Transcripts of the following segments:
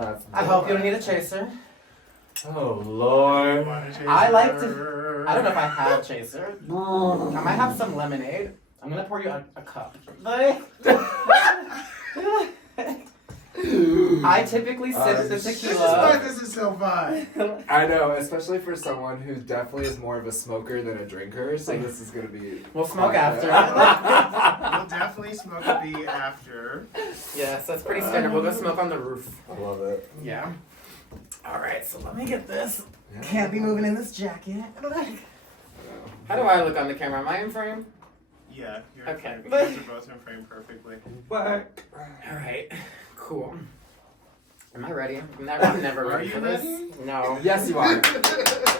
I hope you don't need a chaser. Oh, Lord. I like to... I don't know if I have a chaser. I might have some lemonade. I'm going to pour you a cup. I typically sip the tequila. This is why this is so fun. I know, especially for someone who definitely is more of a smoker than a drinker, so this is going to be... We'll smoke after. We'll definitely smoke a bee after. Yes, that's pretty standard. We'll go smoke on the roof. I love it. Yeah. Alright, so let me get this. Yeah. Can't be moving in this jacket. How do I look on the camera? Am I in frame? Yeah, you're okay. You guys are both in frame perfectly. Work. Alright, cool. Am I ready? I'm never ready for this. No. Yes, you are.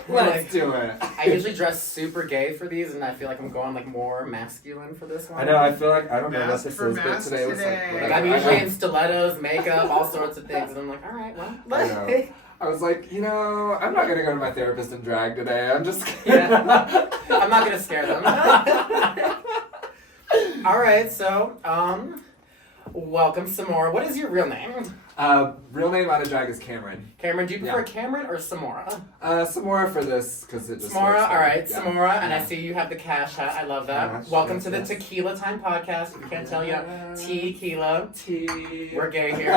Let's do it. I usually dress super gay for these, and I feel like I'm going like more masculine for this one. I know. I feel like I don't know what this is, but today was like I'm usually in stilettos, makeup, all sorts of things, and I'm like, all right, well. I know. I was like, I'm not gonna go to my therapist in drag today. I'm just kidding. Yeah. I'm not gonna scare them. All right, so welcome, Samora. What is your real name? Real name out of drag is Cameron. Cameron, do you prefer Cameron or Samora? Samora for this, because it just Samora, alright, yeah. Samora, and I see you have the Cash hat. I love that. Cash, welcome to the Tequila Time podcast. If you can't tell, tequila. We're gay here.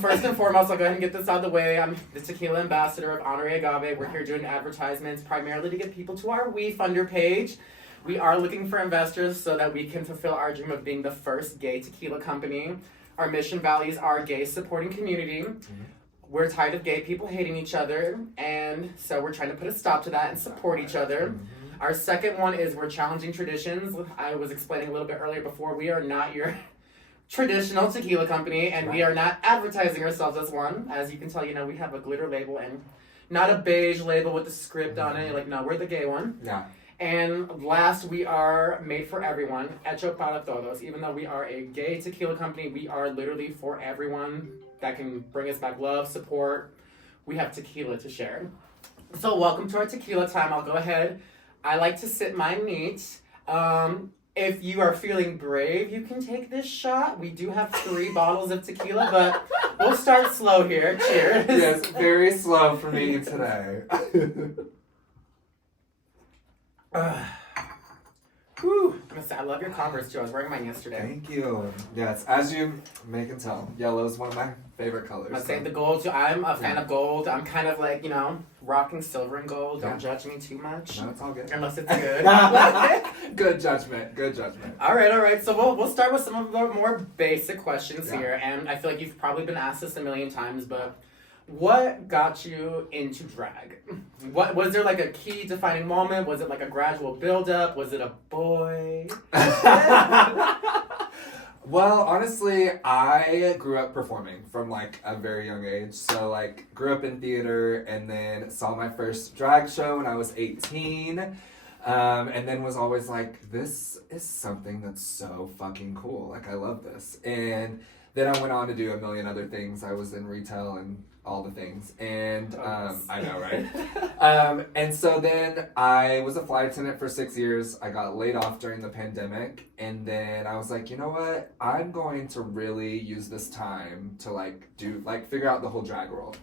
First and foremost, I'll go ahead and get this out of the way. I'm the tequila ambassador of Honorè Agave. We're here doing advertisements primarily to get people to our WeFunder page. We are looking for investors so that we can fulfill our dream of being the first gay tequila company. Our mission values are gay supporting community. Mm-hmm. We're tired of gay people hating each other, and so we're trying to put a stop to that and support each other. Mm-hmm. Our second one is we're challenging traditions. I was explaining a little bit earlier before, we are not your traditional tequila company, and we are not advertising ourselves as one. As you can tell, we have a glitter label and not a beige label with a script on it. You're like, no, we're the gay one. Yeah. And last, we are made for everyone, hecho para todos. Even though we are a gay tequila company, we are literally for everyone that can bring us back love, support. We have tequila to share. So welcome to our tequila time. I'll go ahead. I like to sip my meat. If you are feeling brave, you can take this shot. We do have 3 bottles of tequila, but we'll start slow here. Cheers. Yes, very slow for me today. Whew. I love your Converse too. I was wearing mine yesterday. Thank you. Yes, as you may can tell, yellow is one of my favorite colors. I say the gold too. I'm a fan of gold. I'm kind of like, rocking silver and gold. Don't judge me too much. No, it's all good. Unless it's good. Good judgment. Good judgment. All right. So we'll start with some of the more basic questions here. And I feel like you've probably been asked this a million times, but what got you into drag? What was there like a key defining moment? Was it like a gradual build-up? Was it a boy? Well, honestly, I grew up performing from like a very young age. So like grew up in theater and then saw my first drag show when I was 18. And then was always like, this is something that's so fucking cool. Like I love this. And then I went on to do a million other things. I was in retail and all the things. And I know, right? And so then I was a flight attendant for 6 years. I got laid off during the pandemic. And then I was like, you know what? I'm going to really use this time to figure out the whole drag world.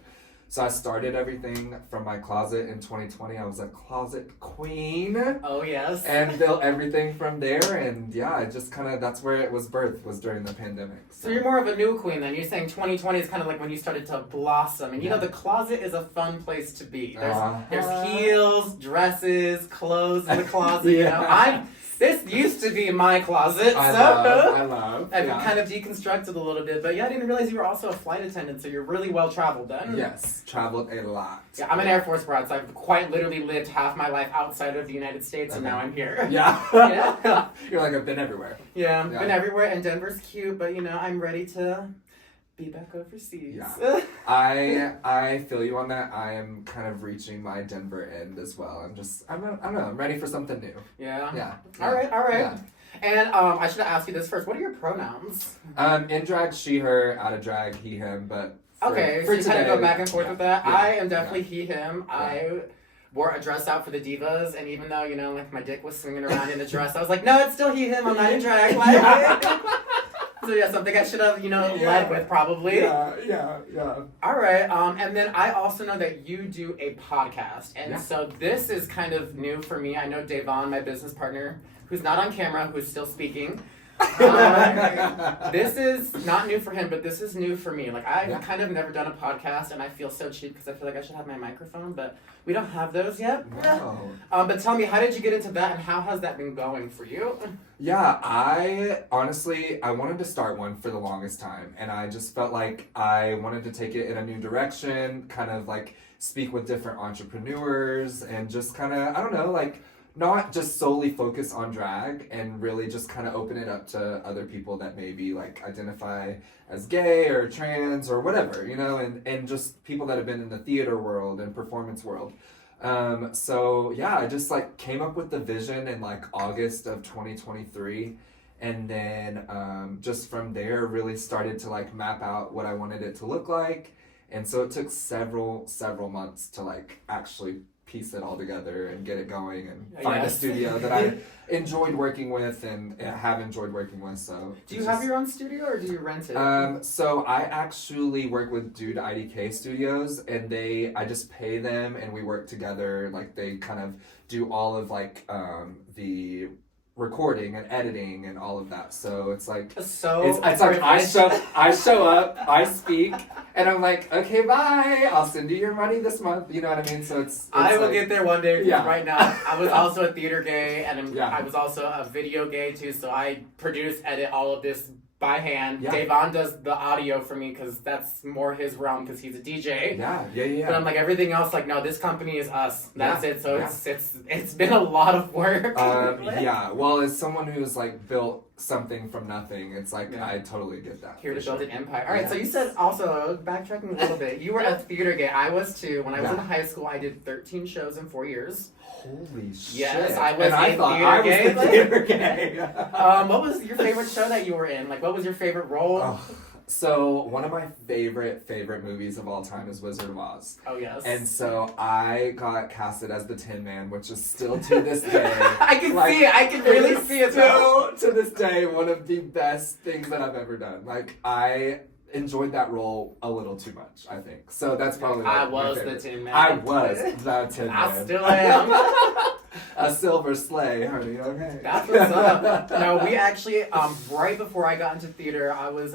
So I started everything from my closet in 2020. I was a closet queen. Oh, yes. And built everything from there. And yeah, it just that's where it was birthed, was during the pandemic. So you're more of a new queen then. You're saying 2020 is kind of like when you started to blossom. And the closet is a fun place to be. There's heels, dresses, clothes in the closet. This used to be my closet. I love. I've kind of deconstructed a little bit. But I didn't realize you were also a flight attendant, so you're really well traveled then. Yes, traveled a lot. Yeah, I'm an Air Force brat, so I've quite literally lived half my life outside of the United States, and now I'm here. Yeah. You're like, I've been everywhere. Yeah, been everywhere, and Denver's cute, but I'm ready to be back overseas. Yeah. I feel you on that. I am kind of reaching my Denver end as well. I don't know, I'm ready for something new. Yeah. All right. Yeah. And I should ask you this first. What are your pronouns? In drag, she, her. Out of drag, he, him. But so you kind of go back and forth with that. Yeah. I am definitely he, him. Yeah. I wore a dress out for the divas, and even though my dick was swinging around in the dress, I was like, no, it's still he, him. I'm not in drag. So yeah, something I should have, led with probably. Yeah. All right. And then I also know that you do a podcast, and so this is kind of new for me. I know Davon, my business partner, who's not on camera, who's still speaking. This is not new for him, but this is new for me. Like, I've kind of never done a podcast, and I feel so cheap because I feel like I should have my microphone, but we don't have those yet. No. But tell me, how did you get into that, and how has that been going for you? Yeah, I wanted to start one for the longest time, and I just felt like I wanted to take it in a new direction, kind of like speak with different entrepreneurs, and just kind of, I don't know, like, not just solely focus on drag, and really just kind of open it up to other people that maybe like identify as gay or trans or whatever, and just people that have been in the theater world and performance world. So yeah, I just like came up with the vision in like August of 2023, and then just from there really started to like map out what I wanted it to look like. And so it took several months to like actually piece it all together and get it going and find a studio that I enjoyed working with and have enjoyed working with. So do you have your own studio or do you rent it? So I actually work with Dude IDK Studios, and I just pay them and we work together. Like they kind of do all of like the recording and editing and all of that. So it's like it's like I show up, I speak, and I'm like, okay, bye. I'll send you your money this month. You know what I mean? So it's I will like, get there one day. Yeah. Right now, I was also a theater gay, and I was also a video gay too. So I produce, edit all of this by hand. Yeah. Davon does the audio for me because that's more his realm because he's a DJ. Yeah. But I'm like, everything else, like, no, this company is us. That's it. So it's been a lot of work. Well, as someone who's like built something from nothing, it's like I totally get that. Here to build an empire. All right, so you said also, backtracking a little bit, you were a theater gay. I was too. When I was in high school, I did 13 shows in 4 years. Holy shit. Yes, I was and I thought I was the theater gay. What was your favorite show that you were in? Like, what was your favorite role? So one of my favorite movies of all time is Wizard of Oz. Oh yes. And so I got casted as the Tin Man, which is still to this day. I can see it. I can really see it. Still to this day, one of the best things that I've ever done. Like I enjoyed that role a little too much, I think. So that's probably I was the Tin Man. I was the Tin Man. I still am. A silver sleigh, honey. Okay. That's what's up. No, we actually right before I got into theater, I went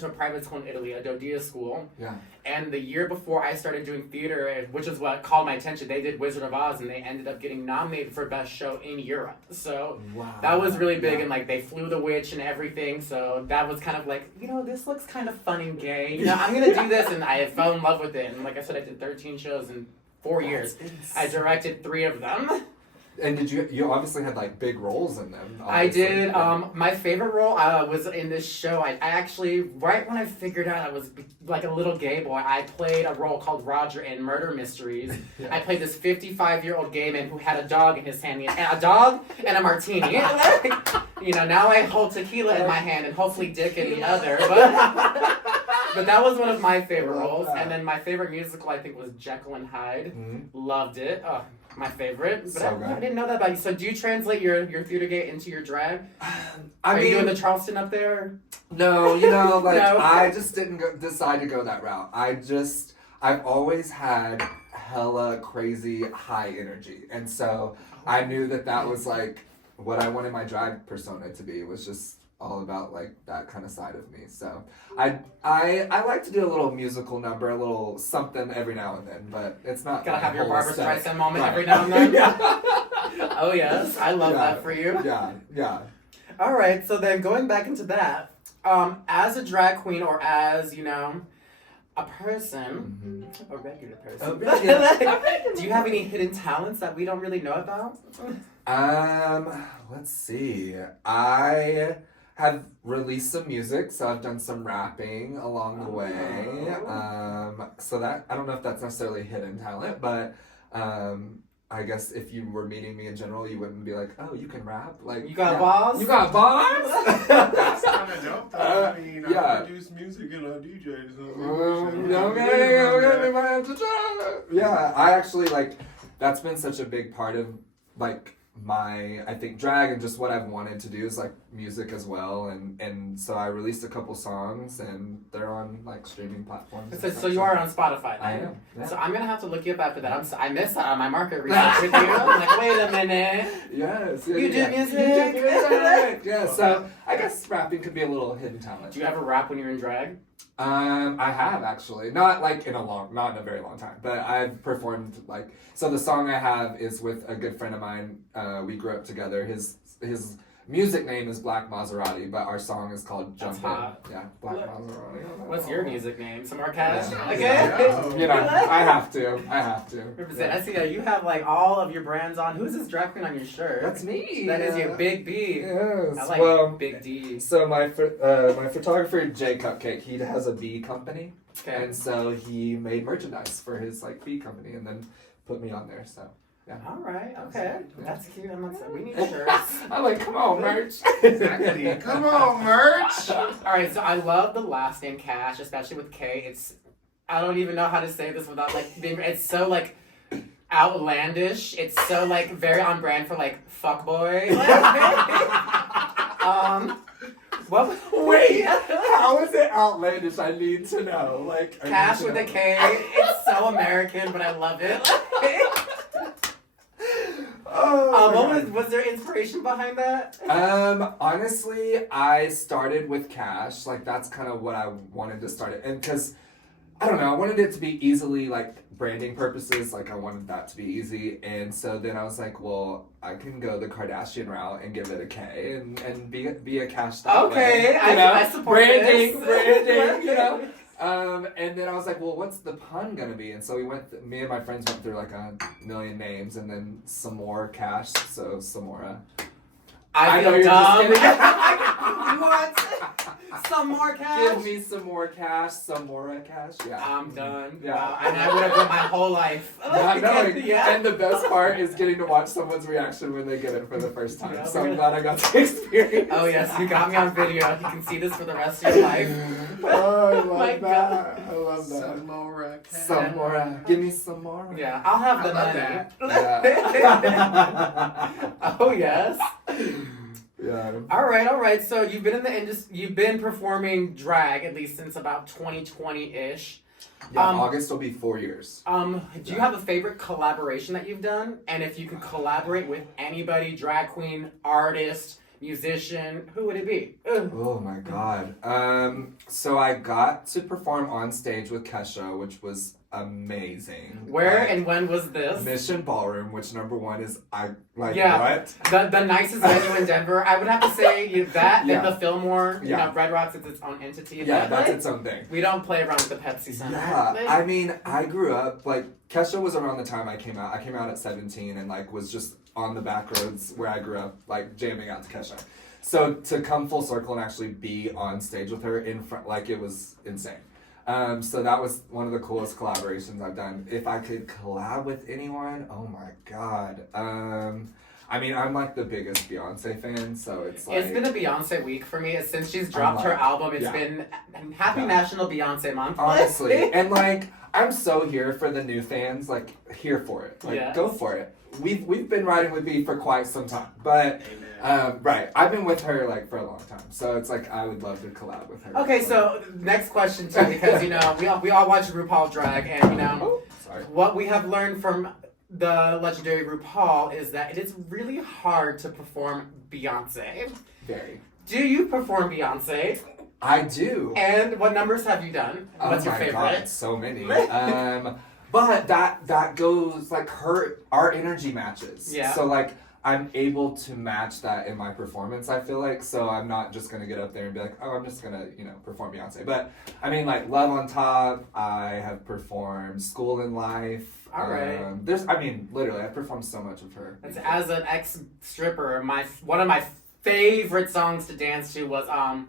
to a private school in Italy, a Dodia school. Yeah. And the year before I started doing theater, which is what caught my attention, they did Wizard of Oz, and they ended up getting nominated for Best Show in Europe. So that was really big, and like they flew the witch and everything. So that was kind of like, this looks kind of fun and gay. I'm gonna do this, and I fell in love with it. And like I said, I did 13 shows in 4 years. Insane. I directed 3 of them. And did you obviously had like big roles in them? Obviously. I did. My favorite role was in this show. I actually, right when I figured out I was like a little gay boy, I played a role called Roger in Murder Mysteries. Yeah. I played this 55-year-old gay man who had a dog in his hand, and a dog and a martini. Now I hold tequila in my hand and hopefully dick in the other. But that was one of my favorite roles. And then my favorite musical, I think, was Jekyll and Hyde. Mm-hmm. Loved it. My favorite. But So I didn't know that about you. So do you translate your theater gay into your drag? Are you doing the Charleston up there? No, No. I just didn't decide to go that route. I've always had hella crazy high energy. And so I knew that was like what I wanted my drag persona to be, was just all about like that kind of side of me. So I like to do a little musical number, a little something every now and then, but it's not Gotta have your Barbra set. Streisand moment Right. every now and then. Oh yes, I love that for you. Yeah. All right, so then going back into that, as a drag queen or as a person, a regular person, do you have any hidden talents that we don't really know about? Let's see. I have released some music, so I've done some rapping along the way. So that, I don't know if that's necessarily hidden talent, but I guess if you were meeting me in general, you wouldn't be like, oh, you can rap? Like, you got bars? You got bars? That's kind of dope, though. I mean, yeah. I produce music and I DJ. Okay. Yeah, I actually, like, that's been such a big part of, like, I think drag and just what I've wanted to do is like music as well, and so I released a couple songs and they're on like streaming platforms. So you are on Spotify then? I am. Yeah. So I'm gonna have to look you up after that. I missed that on my market research with you. I'm like, wait a minute. Yes. You do music? You do music. Yeah. So I guess rapping could be a little hidden talent. Do you ever rap when you're in drag? I have actually, not in a very long time, but I've performed so the song I have is with a good friend of mine. We grew up together. His music name is Black Maserati, but our song is called Jump In. Yeah, Black Maserati. What's your music name? Samora Kash? Yeah. Okay. You know, I have to. Represent. I see that you have like all of your brands on. Who's this drag queen on your shirt? That's me. That is your Big B. Yes. I like Big D. So my photographer Jay Cupcake, he has a bee company, Okay. and so he made merchandise for his bee company, and then put me on there. So. Yeah. All right. Okay. That's cute. We need shirts. I'm like, come on, merch. Exactly. Come on, merch. All right. So I love the last name Cash, especially with K. I don't even know how to say this without being. It's so outlandish. It's so very on brand for fuckboy. Wait, how is it outlandish? I need to know. Cash with a K. It's so American, but I love it. Was there inspiration behind that? Honestly, I started with Cash. That's kind of what I wanted to start it, and because I don't know, I wanted it to be easily branding purposes. I wanted that to be easy, and so then I was like, well, I can go the Kardashian route and give it a K and be a Cash that okay, way. I support branding, this. you know. And then I was like, well, what's the pun gonna be? And so me and my friends went through a million names, and then some more Cash, so Samora. I know feel you're dumb. just kidding. What? Some more Cash? Give me some more Cash, Samora Cash. Yeah. I'm done. Yeah. Wow. And I would have put my whole life. Not knowing. Yeah. And the best part is getting to watch someone's reaction when they get it for the first time. Yeah, So I'm glad I got to experience. Oh yes, you got me on video. You can see this for the rest of your life. Oh, I love My that. God. I love that. Samora Kash. Some more. Give me some more. Yeah, I'll have the I love money. Oh yes. Yeah. All right. So you've been in the industry. You've been performing drag at least since about 2020-ish. Yeah, August will be 4 years. Do you have a favorite collaboration that you've done? And if you could collaborate with anybody, drag queen, artist, musician, who would it be? Ugh. Oh my god. So I got to perform on stage with Kesha, which was amazing. Where and when was this? Mission Ballroom, which number one is what? The nicest venue in Denver. I would have to say that Yeah. and the Fillmore. Yeah. Red Rocks is its own entity. Yeah, that's its own thing. We don't play around with the Pepsi Center. Yeah, I mean, I grew up Kesha was around the time I came out. I came out at 17 and was just on the back roads where I grew up, jamming out to Kesha. So to come full circle and actually be on stage with her in front, it was insane. So that was one of the coolest collaborations I've done. If I could collab with anyone, oh my god. I mean, I'm the biggest Beyonce fan, so it's It's been a Beyonce week for me. Since she's dropped her album, it's been Happy National Beyonce Month. Honestly. And I'm so here for the new fans, here for it. Yes. Go for it. We've been riding with B for quite some time. But right, I've been with her for a long time. So it's I would love to collab with her. Okay, so next question too, because we all watch RuPaul Drag, and what we have learned from the legendary RuPaul is that it is really hard to perform Beyonce. Very. Do you perform Beyonce? I do. And what numbers have you done? What's your favorite? God, so many. But that goes our energy matches. Yeah. So I'm able to match that in my performance, I feel so I'm not just gonna get up there and be I'm just gonna, perform Beyonce. But I mean Love on Top, I have performed School in Life. All right. Literally I've performed so much of her. As an ex-stripper, one of my favorite songs to dance to was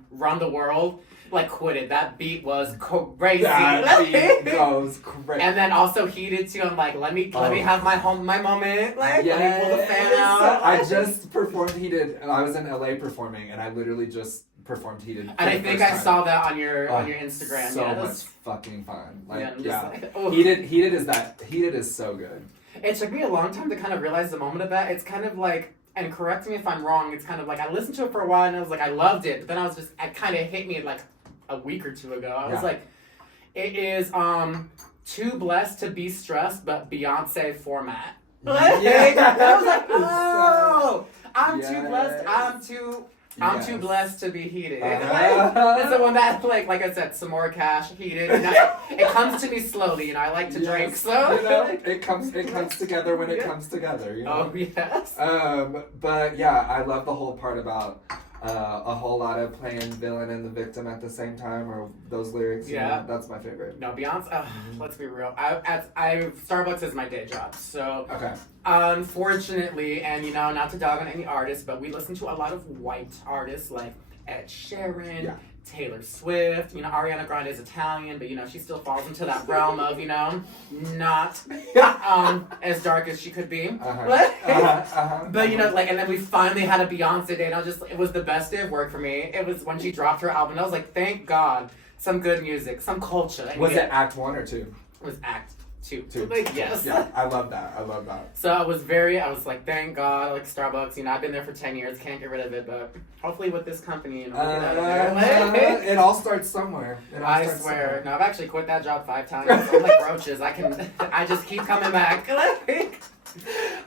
Run the World. Quit It. That beat was crazy. That beat goes crazy. And then also Heated too. I'm let me have my moment. Let me pull the fan out. I just performed Heated. I was in LA performing, and I literally just performed Heated. And I think I saw that on your Instagram. So much fucking fun. Heated. Heated is so good. It took me a long time to kind of realize the moment of that. It's kind of like, and correct me if I'm wrong, it's kind of like I listened to it for a while and I was like, I loved it. But then it kind of hit me like a week or two ago. I was like, it is too blessed to be stressed, but Beyonce format. I was like, oh, I'm too blessed. I'm too blessed to be heated. And so when that, like I said, Samora Kash, heated, it comes to me slowly, I like to drink, so. It comes together when it comes together, Oh, yes. But yeah, I love the whole part about a whole lot of playing villain and the victim at the same time, or those lyrics. That's my favorite. No, Beyonce, let's be real. Starbucks is my day job, so. Okay. Unfortunately, and not to dog on any artist, but we listen to a lot of white artists like Ed Sheeran, Taylor Swift. Ariana Grande is Italian, but she still falls into that realm of not as dark as she could be. But and then we finally had a Beyonce day, and it was the best day of work for me. It was when she dropped her album. I was like, thank God, some good music, some culture. Was it Act 1 or 2? It was Act 2. Yes. Yeah, I love that. So I was like, thank God, like Starbucks, I've been there for 10 years, can't get rid of it, but hopefully with this company, we'll get out of there. It all starts somewhere. I swear. No, I've actually quit that job 5 times. I'm like roaches. I just keep coming back.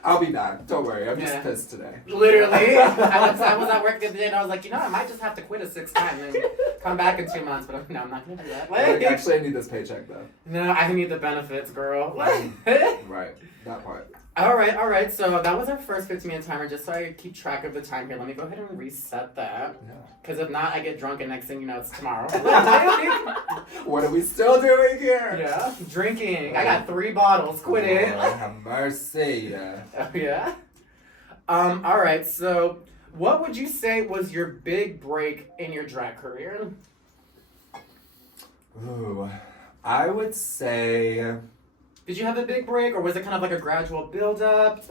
I'll be back. Don't worry. I'm just pissed today. Literally. I was at work the other day and I was like, I might just have to quit a 6th time and come back in 2 months, but no, I'm not going to do that. Actually, I need this paycheck, though. No, I need the benefits, girl. Right. That part. All right. So that was our first 15-minute timer. Just so I keep track of the time here, let me go ahead and reset that. Because if not, I get drunk and next thing you know, it's tomorrow. What are we still doing here? Yeah, drinking. I got 3 bottles. Quit it. Have mercy. Oh, yeah? All right. So what would you say was your big break in your drag career? Ooh, I would say... Did you have a big break, or was it kind of like a gradual build-up?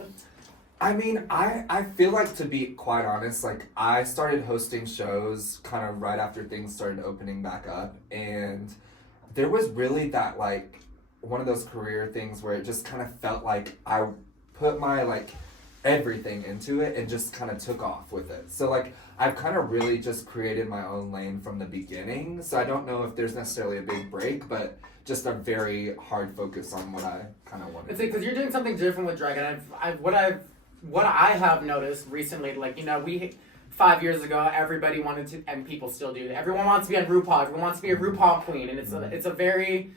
I mean, I feel like, to be quite honest, like, I started hosting shows kind of right after things started opening back up, and there was really that, like, one of those career things where it just kind of felt like I put my, like, everything into it and just kind of took off with it. So, like, I've kind of really just created my own lane from the beginning, so I don't know if there's necessarily a big break, but just a very hard focus on what I kind of wanted. It's because you're doing something different with drag, and what I have noticed recently, like, 5 years ago, everybody wanted to, and people still do, everyone wants to be on RuPaul, everyone wants to be a RuPaul queen, and it's a very,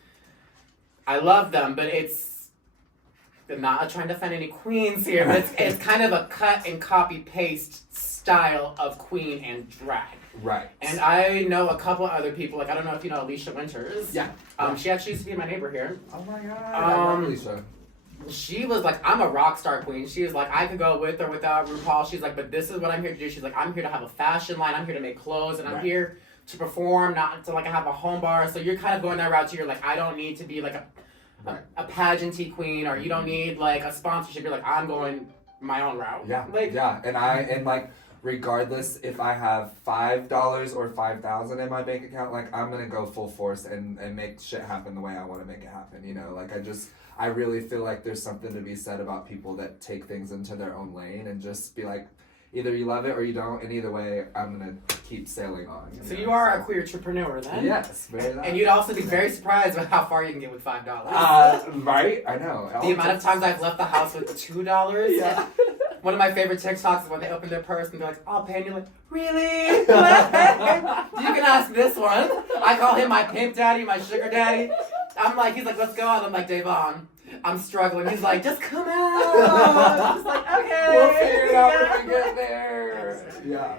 I love them, but I'm not trying to offend any queens here, but it's kind of a cut and copy paste style of queen and drag. Right. And I know a couple other people, like, I don't know if you know Alicia Winters. Yeah. She actually used to be my neighbor here. Oh my God. I love Alicia. She was like, I'm a rock star queen. She was like, I could go with or without RuPaul. She's like, but this is what I'm here to do. She's like, I'm here to have a fashion line. I'm here to make clothes, and I'm here to perform, not to like have a home bar. So you're kind of going that route too. You're like, I don't need to be like a pageanty queen, or you don't need like a sponsorship. You're like, I'm going my own route. Yeah. And like, regardless if I have $5 or $5,000 in my bank account, like, I'm gonna go full force and make shit happen the way I want to make it happen. Like, I really feel like there's something to be said about people that take things into their own lane and just be like, either you love it or you don't, and either way, I'm gonna keep sailing on. So you are a queer entrepreneur then? Yes, very nice. And you'd also be very surprised with how far you can get with $5. Right? I know. The amount of times I've left the house with $2. Yeah. One of my favorite TikToks is when they open their purse and they're like, I'll pay, and you're like, really? You can ask this one. I call him my pimp daddy, my sugar daddy. He's like, let's go out. I'm like, Davon, I'm struggling. He's like, just come out. I'm just like, okay. We'll figure it out when we get there. Yeah.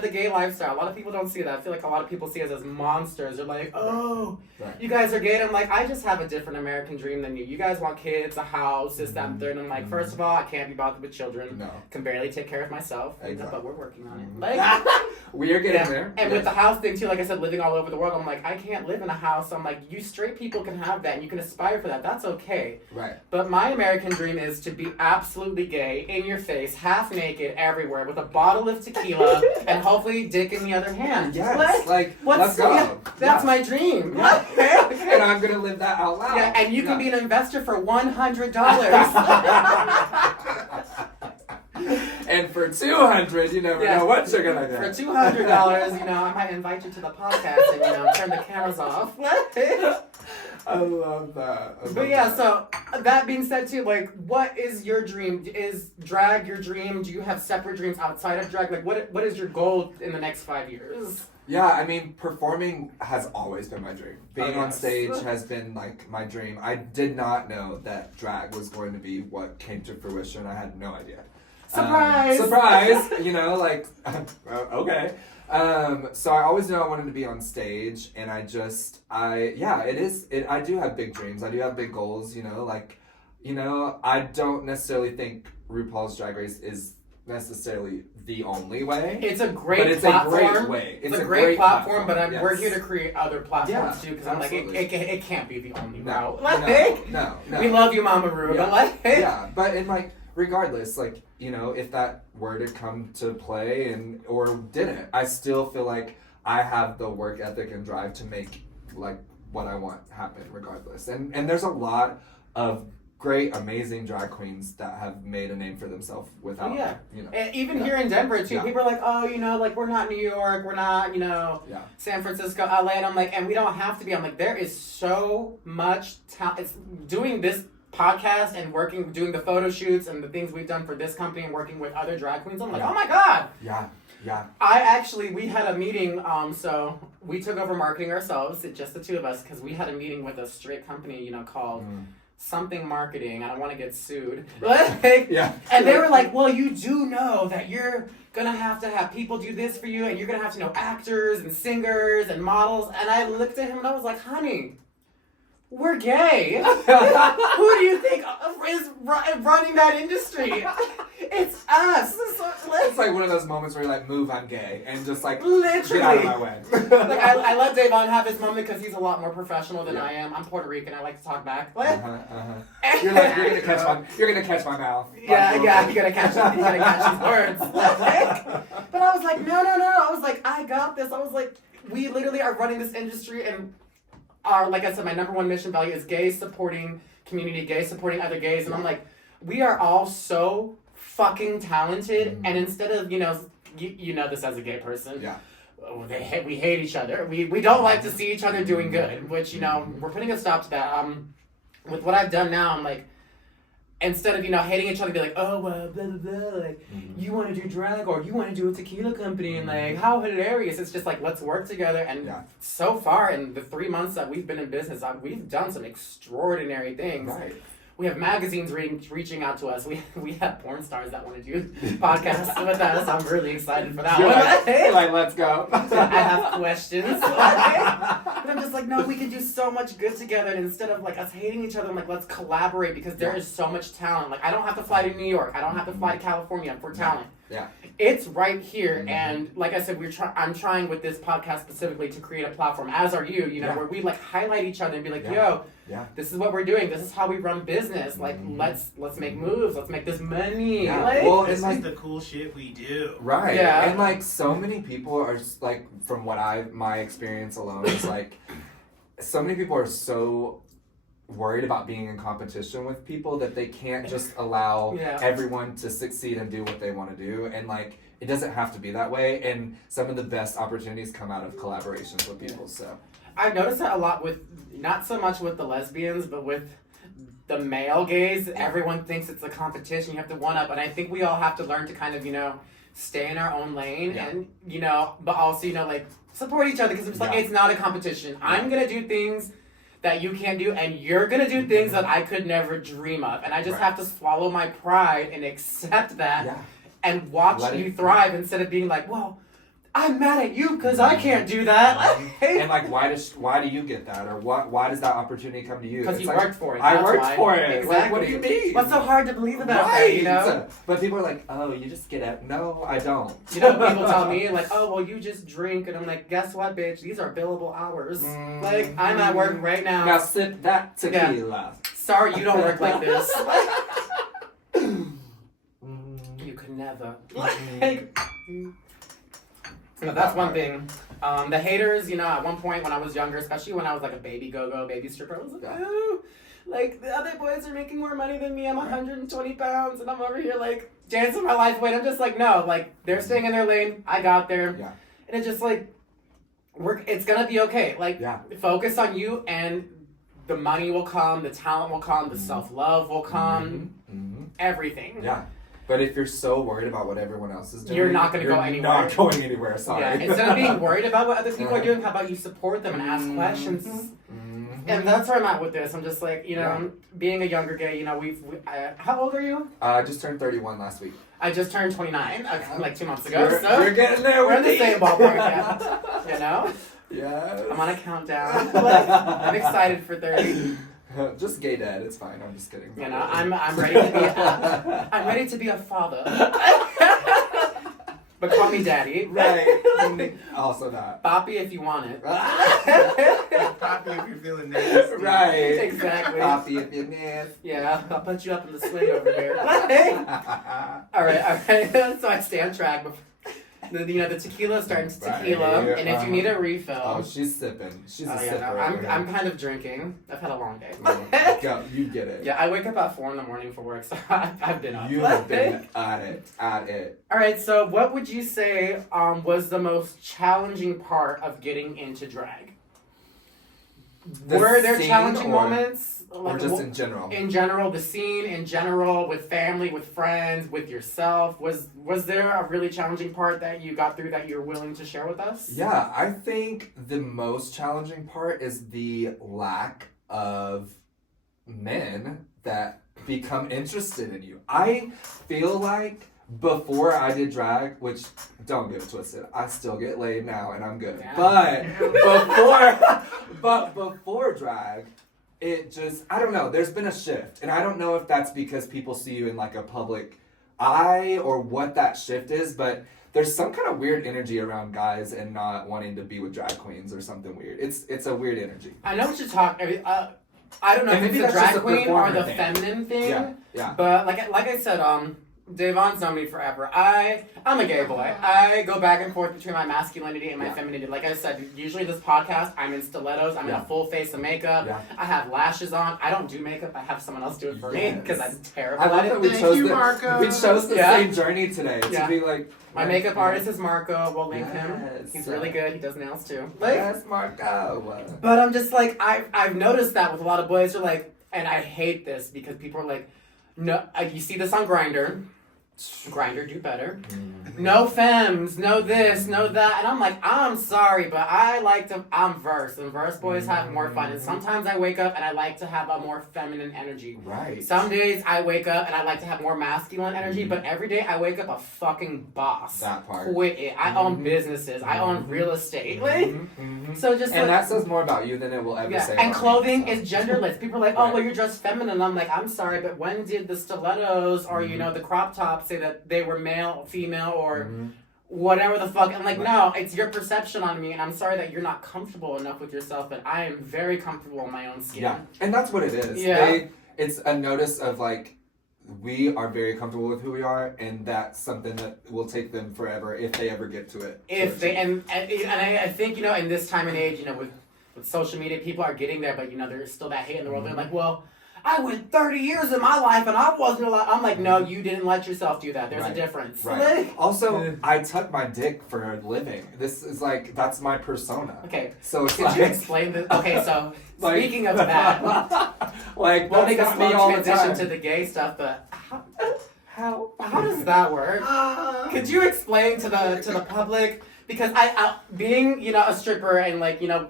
The gay lifestyle. A lot of people don't see that. I feel like a lot of people see us as monsters. They're like, oh, you guys are gay. And I'm like, I just have a different American dream than you. You guys want kids, a house, this, that, and third. And I'm like, first of all, I can't be bothered with children. No. Can barely take care of myself. Exactly. But we're working on it. We are getting there. And with the house thing too, like I said, living all over the world, I'm like, I can't live in a house. I'm like, you straight people can have that and you can aspire for that. That's okay. Right. But my American dream is to be absolutely gay, in your face, half naked, everywhere, with a bottle of tequila, and hopefully dick in the other hand. Yes, let's go. Yeah, that's my dream. Yeah. And I'm gonna live that out loud. Yeah, and you can be an investor for $100. And for $200, you never know what you're gonna get. For $200, I might invite you to the podcast and turn the cameras off. I love that. But yeah, so that being said too, like, what is your dream? Is drag your dream? Do you have separate dreams outside of drag? Like, what is your goal in the next 5 years? Yeah, I mean, performing has always been my dream. Being on stage has been, like, my dream. I did not know that drag was going to be what came to fruition. I had no idea. Surprise! Surprise! Okay. So I always knew I wanted to be on stage, and I do have big dreams. I do have big goals, I don't necessarily think RuPaul's Drag Race is necessarily the only way. It's a great platform. It's a great way. It's a great platform, but we're here to create other platforms too, because I'm like, it can't be the only route. No. We love you, Mama Ru. Yeah, but regardless, if that were to come to play or didn't, I still feel like I have the work ethic and drive to make what I want happen regardless. And there's a lot of great, amazing drag queens that have made a name for themselves without And even here in Denver too, people are like, we're not New York, we're not, San Francisco, LA, and I'm like, and we don't have to be. I'm like, there is so much talent. It's doing this podcast and doing the photo shoots and the things we've done for this company and working with other drag queens. I'm like, oh my God. Yeah. We had a meeting, so we took over marketing ourselves, just the two of us, because we had a meeting with a straight company, called something marketing. I don't want to get sued. And they were like, well, you do know that you're gonna have to have people do this for you, and you're gonna have to know actors and singers and models. And I looked at him and I was like, honey, we're gay. Who do you think is running that industry? It's us. It's like one of those moments where you're like, move, I'm gay. And just literally get out of my way. I let Davon have his moment because he's a lot more professional than I am. I'm Puerto Rican. I like to talk back. You're gonna catch my mouth. Yeah, you're gonna catch these words. But I was like, no. I was like, I got this. I was like, we literally are running this industry, and like I said, my number one mission value is gay supporting community, gay supporting other gays, and I'm like, we are all so fucking talented, and instead of you know this as a gay person, we hate each other. We don't like to see each other doing good, which we're putting a stop to that. With what I've done now, I'm like, instead of hating each other, be like, oh well, blah blah blah, like you want to do drag or you want to do a tequila company, and like how hilarious. It's just like, let's work together. And so far in the 3 months that we've been in business, we've done some extraordinary things. Right. We have magazines reaching out to us. We have porn stars that want to do podcasts with us. I'm really excited for that one. You're like, let's go. I have questions. But I'm just like, no, we can do so much good together. And instead of like us hating each other, I'm like, let's collaborate, because there is so much talent. Like, I don't have to fly to New York. I don't have to fly to California for talent. Yeah. It's right here. And like I said, I'm trying with this podcast specifically to create a platform, as are you, where we like highlight each other and be like, yo, this is what we're doing. This is how we run business. Like, let's make moves. Let's make this money. Yeah. Like, this is the cool shit we do. Right. Yeah. And like, so many people are like, from my experience alone, is like, so many people are so worried about being in competition with people that they can't just allow everyone to succeed and do what they want to do. And like, it doesn't have to be that way. And some of the best opportunities come out of collaborations with people. So I've noticed that a lot with, not so much with the lesbians, but with the male gays. Everyone thinks it's a competition. You have to one up. And I think we all have to learn to kind of, stay in our own lane and, but also, like, support each other, because it's like, it's not a competition. I'm going to do things that you can't do, and you're gonna do things that I could never dream of, and I just have to swallow my pride and accept that and watch you thrive, instead of being like, well, I'm mad at you because I can't do that. And like, why do you get that, or why does that opportunity come to you? Because you worked for it. I worked for it. Exactly. Like, what do you mean? What's so hard to believe about that? But people are like, oh, you just get it. No, I don't. People tell me like, oh, well, you just drink, and I'm like, guess what, bitch? These are billable hours. Like, I'm at work right now. Now sip that tequila. Yeah. Sorry, you don't work like this. You could never. So that's one thing. The haters, at one point when I was younger, especially when I was like a baby go-go, baby stripper, I was like, oh, like the other boys are making more money than me. I'm 120 pounds and I'm over here like dancing my life away. And I'm just like, no, like they're staying in their lane. I got there. Yeah. And it's just like, it's going to be okay. Like, focus on you and the money will come, the talent will come, the self-love will come, everything. Yeah. But if you're so worried about what everyone else is doing, you're not going to go anywhere. You're not going anywhere, sorry. Yeah, instead of being worried about what other people are doing, how about you support them and ask questions? And that's where I'm at with this. I'm just like, being a younger gay, how old are you? I just turned 31 last week. I just turned 29, like 2 months ago. You're getting there. We're in the same ballpark, yeah. Yeah. I'm on a countdown. I'm excited for 30. Just gay dad, it's fine. I'm just kidding. I'm ready to be. I'm ready to be a father. But call me daddy. Right. Also that. Papi if you want it. Papi if you're feeling nasty. Right. Exactly. Papi if you're nasty. Yeah, I'll put you up in the swing over here. All right. So I stay on track. The tequila starting to tequila, Right. And if you need a refill, Oh, she's sipping. She's a sipper. No, I'm kind of drinking. I've had a long day. Go, you get it. Yeah, I wake up at 4 a.m. for work, so I've been up. You have been at it. All right, so what would you say was the most challenging part of getting into drag? Were there challenging moments? Or just in general? In general, the scene, in general, with family, with friends, with yourself. Was there a really challenging part that you got through that you're willing to share with us? Yeah, I think the most challenging part is the lack of men that become interested in you. I feel like before I did drag, which don't get it twisted, I still get laid now and I'm good. Yeah. But before drag, it just, I don't know, there's been a shift. And I don't know if that's because people see you in like a public eye or what that shift is, but there's some kind of weird energy around guys and not wanting to be with drag queens or something weird. It's a weird energy. I know what you're talking. I don't know if maybe it's the that's just drag a queen or the performer thing. feminine thing. Yeah. But like I said, Davon's known me forever. I'm a gay boy. I go back and forth between my masculinity and my femininity. Like I said, usually this podcast, I'm in stilettos. I'm in a full face of makeup. Yeah. I have lashes on. I don't do makeup. I have someone else do it for me because I'm terrible I love at it. that we chose the same journey today to be like. My makeup artist is Marco. We'll link him. He's really good. He does nails too. Yes, Marco. But I'm just like, I've noticed that with a lot of boys who are like, and I hate this because people are like, no, you see this on Grindr. Grindr, do better. No femmes, no this, no that. And I'm like, I'm sorry, but I'm verse. And verse boys have more fun. And sometimes I wake up and I like to have a more feminine energy. Right. Some days I wake up and I like to have more masculine energy, but every day I wake up a fucking boss. That part. Quit it. I own businesses. I own real estate. So just and that says more about you than it will ever say and about clothing me, so. is genderless. People are like, oh, well, you're dressed feminine. I'm like, I'm sorry, but when did the stilettos or, the crop tops say that they were male, female, or whatever the fuck? I'm like, no, it's your perception on me, and I'm sorry that you're not comfortable enough with yourself, but I am very comfortable in my own skin. Yeah, and that's what it is. Yeah. It's a notice of, like, we are very comfortable with who we are, and that's something that will take them forever if they ever get to it. And I think, in this time and age, with social media, people are getting there, but, there's still that hate in the world. They're like, well, I went 30 years in my life and I wasn't allowed. I'm like, no, you didn't let yourself do that. There's a difference. Right. Also, I tuck my dick for a living. This is like, that's my persona. Okay. So it's Could you explain this? Okay, so speaking of that, like, we'll make a me slow all the transition time. to the gay stuff, but how does that work? Could you explain to the public? Because I being, a stripper and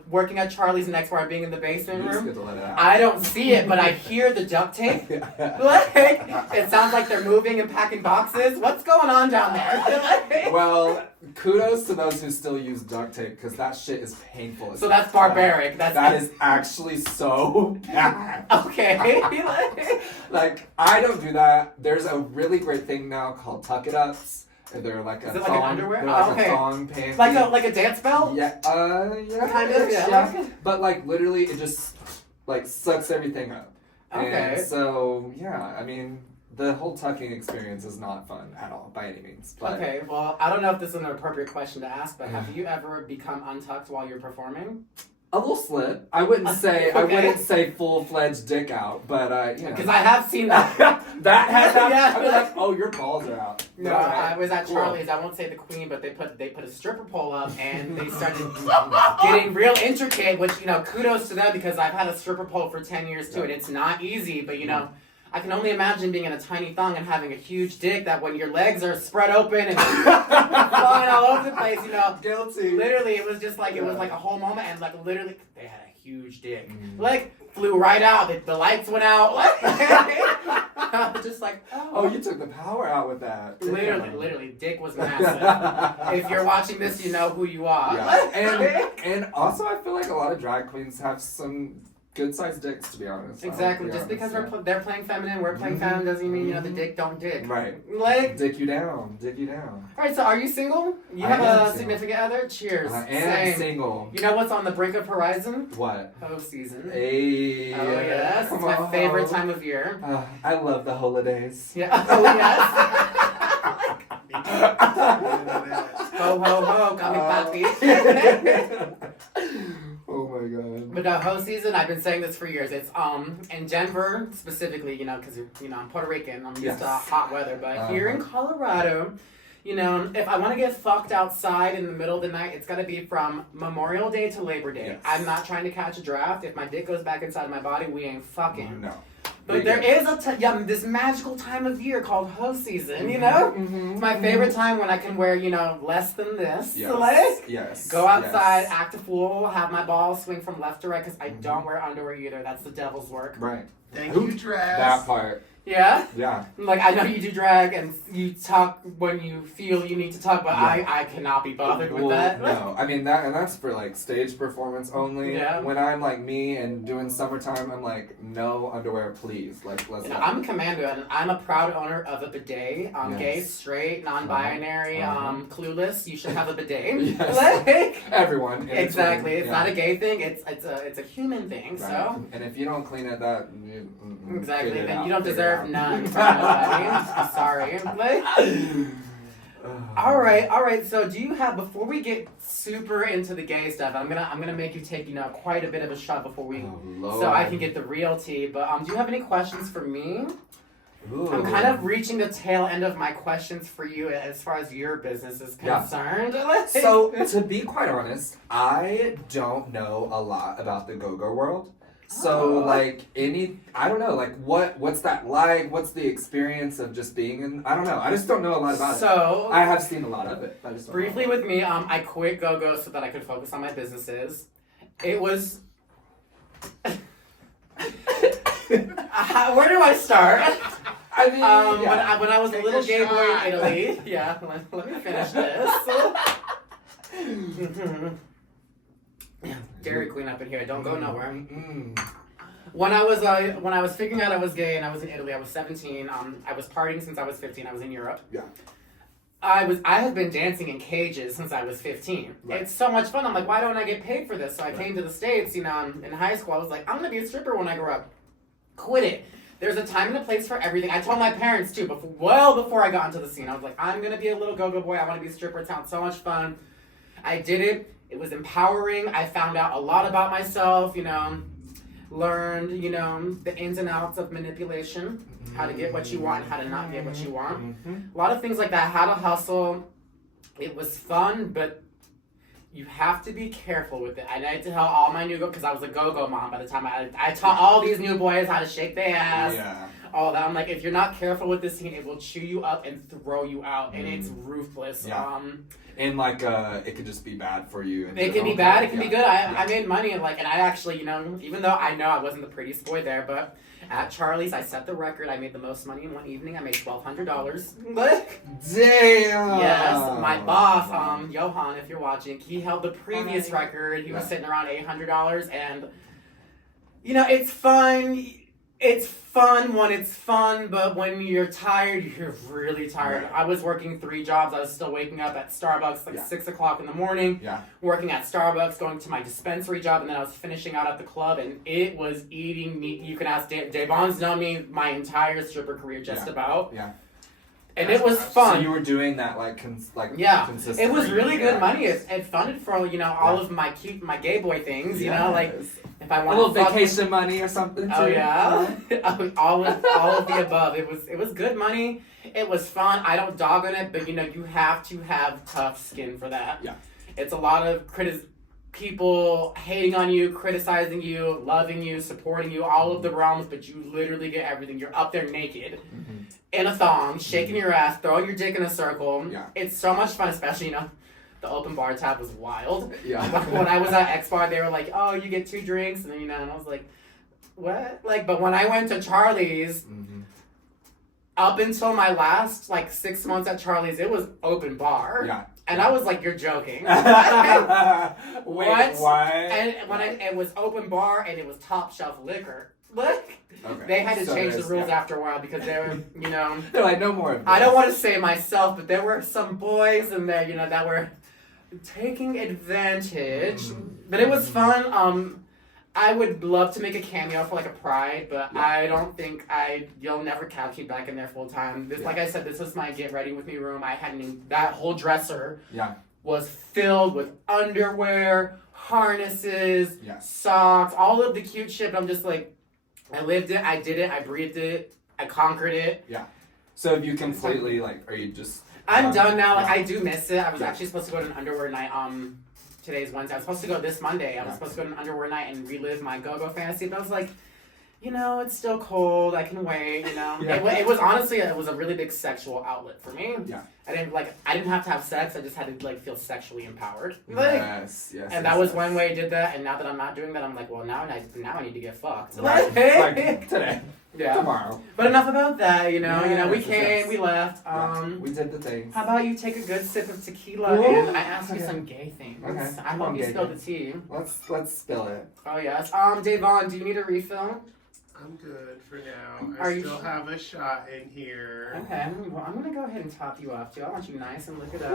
working at Charlie's next bar, being in the basement room, I don't see it, but I hear the duct tape. It sounds like they're moving and packing boxes. What's going on down there? Well, kudos to those who still use duct tape, because that shit is painful. So that's barbaric. That is actually so bad. Okay. Like, I don't do that. There's a really great thing now called tuck it ups. They're like a is it thong, like an underwear? They're like okay. a thong panty. Like a dance belt? Yeah, yeah. Kind of, yeah. But like literally it just like sucks everything up. Okay. And so, yeah, I mean, the whole tucking experience is not fun at all by any means. But Okay, well, I don't know if this is an appropriate question to ask, but have you ever become untucked while you're performing? a little slip. I wouldn't say Okay. full-fledged dick out, but you know. Because I have seen that. that has happened. Yeah. I'd be like, oh, your balls are out. No, All right, I was at cool. Charlie's. I won't say the Queen, but they put a stripper pole up and they started getting real intricate. Which kudos to them because I've had a stripper pole for 10 years too, and it's not easy. But I can only imagine being in a tiny thong and having a huge dick that when your legs are spread open and flying all over the place. Guilty. Literally, it was just like it was like a whole moment, and like literally, they had a huge dick. Like flew right out. The lights went out. I was just like, Oh, you took the power out with that. Damn. Literally, dick was massive. If you're watching this, you know who you are. Yeah. And also, I feel like a lot of drag queens have some good-sized dicks, to be honest. Exactly. Just because they're playing feminine, we're playing feminine doesn't mean the dick don't dick. Right. Like. Dick you down. Dick you down. All right. So, are you single? You I have am a single. significant other? Cheers. I am Same. single. You know what's on the brink of horizon? What? Hoe season. Hey. Oh yes, Come it's my on. favorite time of year. I love the holidays. Yeah. Oh yes. Ho ho ho, got me papi. Oh my god. But hoe season, I've been saying this for years. It's in Denver specifically, because I'm Puerto Rican. I'm used to hot weather, but here in Colorado, if I want to get fucked outside in the middle of the night, it's got to be from Memorial Day to Labor Day. Yes. I'm not trying to catch a draft. If my dick goes back inside my body, we ain't fucking. No. But there is this magical time of year called hoe season, It's my favorite time when I can wear, less than this. Yes. Yes. Go outside, act a fool, have my balls swing from left to right, because I don't wear underwear either. That's the devil's work. Right. Thank you, Dress. That part. Yeah? Yeah. Like, I know you do drag and you talk when you feel you need to talk, but Yeah. I cannot be bothered with that. No, I mean that's for like stage performance only. Yeah. When I'm like me and doing summertime, I'm like, no underwear, please. Like, let's. I'm a commando, and I'm a proud owner of a bidet. Yes. Gay, straight, non-binary, clueless. You should have a bidet. Yes. Like, Everyone. in exactly. between, It's not a gay thing. It's a human thing. Right. So. And if you don't clean it, that Exactly. get it Then out, you don't figure it deserve out. none. You know what I mean? I'm sorry. Like, all right. So, do you have, before we get super into the gay stuff, I'm gonna make you take quite a bit of a shot before we, Lord. so I can get the real tea. But do you have any questions for me? Ooh. I'm kind of reaching the tail end of my questions for you as far as your business is concerned. So, to be quite honest, I don't know a lot about the go-go world. So, I don't know, what's that like? What's the experience of just being in, I don't know. I just don't know a lot about it. So, I have seen a lot of it. I just don't briefly know. with me, I quit go-go so that I could focus on my businesses. It was... where do I start? I mean, When I was a little gay boy shot. in Italy, let me finish this. Dairy Queen up in here, don't go nowhere. When I was figuring out I was gay and I was in Italy, I was 17. I was partying since I was 15. I was in Europe. Yeah. I have been dancing in cages since I was 15. Right. It's so much fun. I'm like, why don't I get paid for this? So I came to the States, in high school. I was like, I'm gonna be a stripper when I grow up. Quit it. There's a time and a place for everything. I told my parents too, before I got into the scene. I was like, I'm gonna be a little go-go boy. I want to be a stripper. It sounds so much fun. I did it. It was empowering. I found out a lot about myself. Learned, the ins and outs of manipulation, how to get what you want, how to not get what you want. A lot of things like that. How to hustle. It was fun, but you have to be careful with it. I had to tell all my new because I was a go-go mom by the time I taught all these new boys how to shake their ass. Yeah. All that. I'm like, if you're not careful with this scene, it will chew you up and throw you out, and it's ruthless. Yeah. And it could just be bad for you. It can be bad, it can be good. I made money and I actually, even though I know I wasn't the prettiest boy there, but at Charlie's I set the record. I made the most money in one evening. I made $1,200. Damn. Yes, my boss, Johan, if you're watching, he held the previous record. He was sitting around $800, and it's fun. It's fun when it's fun, but when you're tired, you're really tired. Right. I was working 3 jobs. I was still waking up at Starbucks like 6 o'clock in the morning. Yeah. Working at Starbucks, going to my dispensary job, and then I was finishing out at the club, and it was eating me. You can ask Davon's known me my entire stripper career, just about. Yeah. And it was fun. So you were doing that yeah, consistently. it was really good Yeah. money. It funded for all of my gay boy things. You know, like if I a wanted little vacation money or something. Oh too. yeah, all of the above. It was good money. It was fun. I don't dog on it, but you have to have tough skin for that. Yeah, it's a lot of people hating on you, criticizing you, loving you, supporting you, all of the realms, but you literally get everything. You're up there naked. In a thong, shaking your ass, throwing your dick in a circle. Yeah. It's so much fun, especially, the open bar tab was wild. Yeah. When I was at X Bar, they were like, oh, you get 2 drinks, and then, and I was like, what? But when I went to Charlie's, up until my last, 6 months at Charlie's, it was open bar. Yeah. And I was like, you're joking. Wait, what? And it was open bar, and it was top shelf liquor. They had to change the rules after a while because they were, They're like, no more of this. I don't want to say myself, but there were some boys in there, that were taking advantage. But it was fun. I would love to make a cameo for a Pride, but I don't think you'll never catch me back in there full time. Like I said, this was my get ready with me room. I hadn't, that whole dresser was filled with underwear, harnesses, socks, all of the cute shit. But I'm just like, I lived it, I did it, I breathed it, I conquered it. Yeah. So have you completely, are you just... I'm done now. I do miss it. I was actually supposed to go to an underwear night. Today's Wednesday. I was supposed to go this Monday. I was supposed to go to an underwear night and relive my go-go fantasy. But I was like, it's still cold. I can wait, It was honestly, it was a really big sexual outlet for me. Yeah. I didn't have to have sex. I just had to, feel sexually empowered. Yes. And that was one way I did that. And now that I'm not doing that, I'm like, well, now I need to get fucked. Today. Yeah. Tomorrow. But enough about that, we came, yes. we left. We did the thing. How about you take a good sip of tequila and I ask you some gay things. Okay. I hope you spill the tea. Let's spill it. Oh yes. Davon, do you need a refill? I'm good for now. Are I you still have a shot in here. Okay. Well, I'm gonna go ahead and top you off too. I want you nice and lick it up.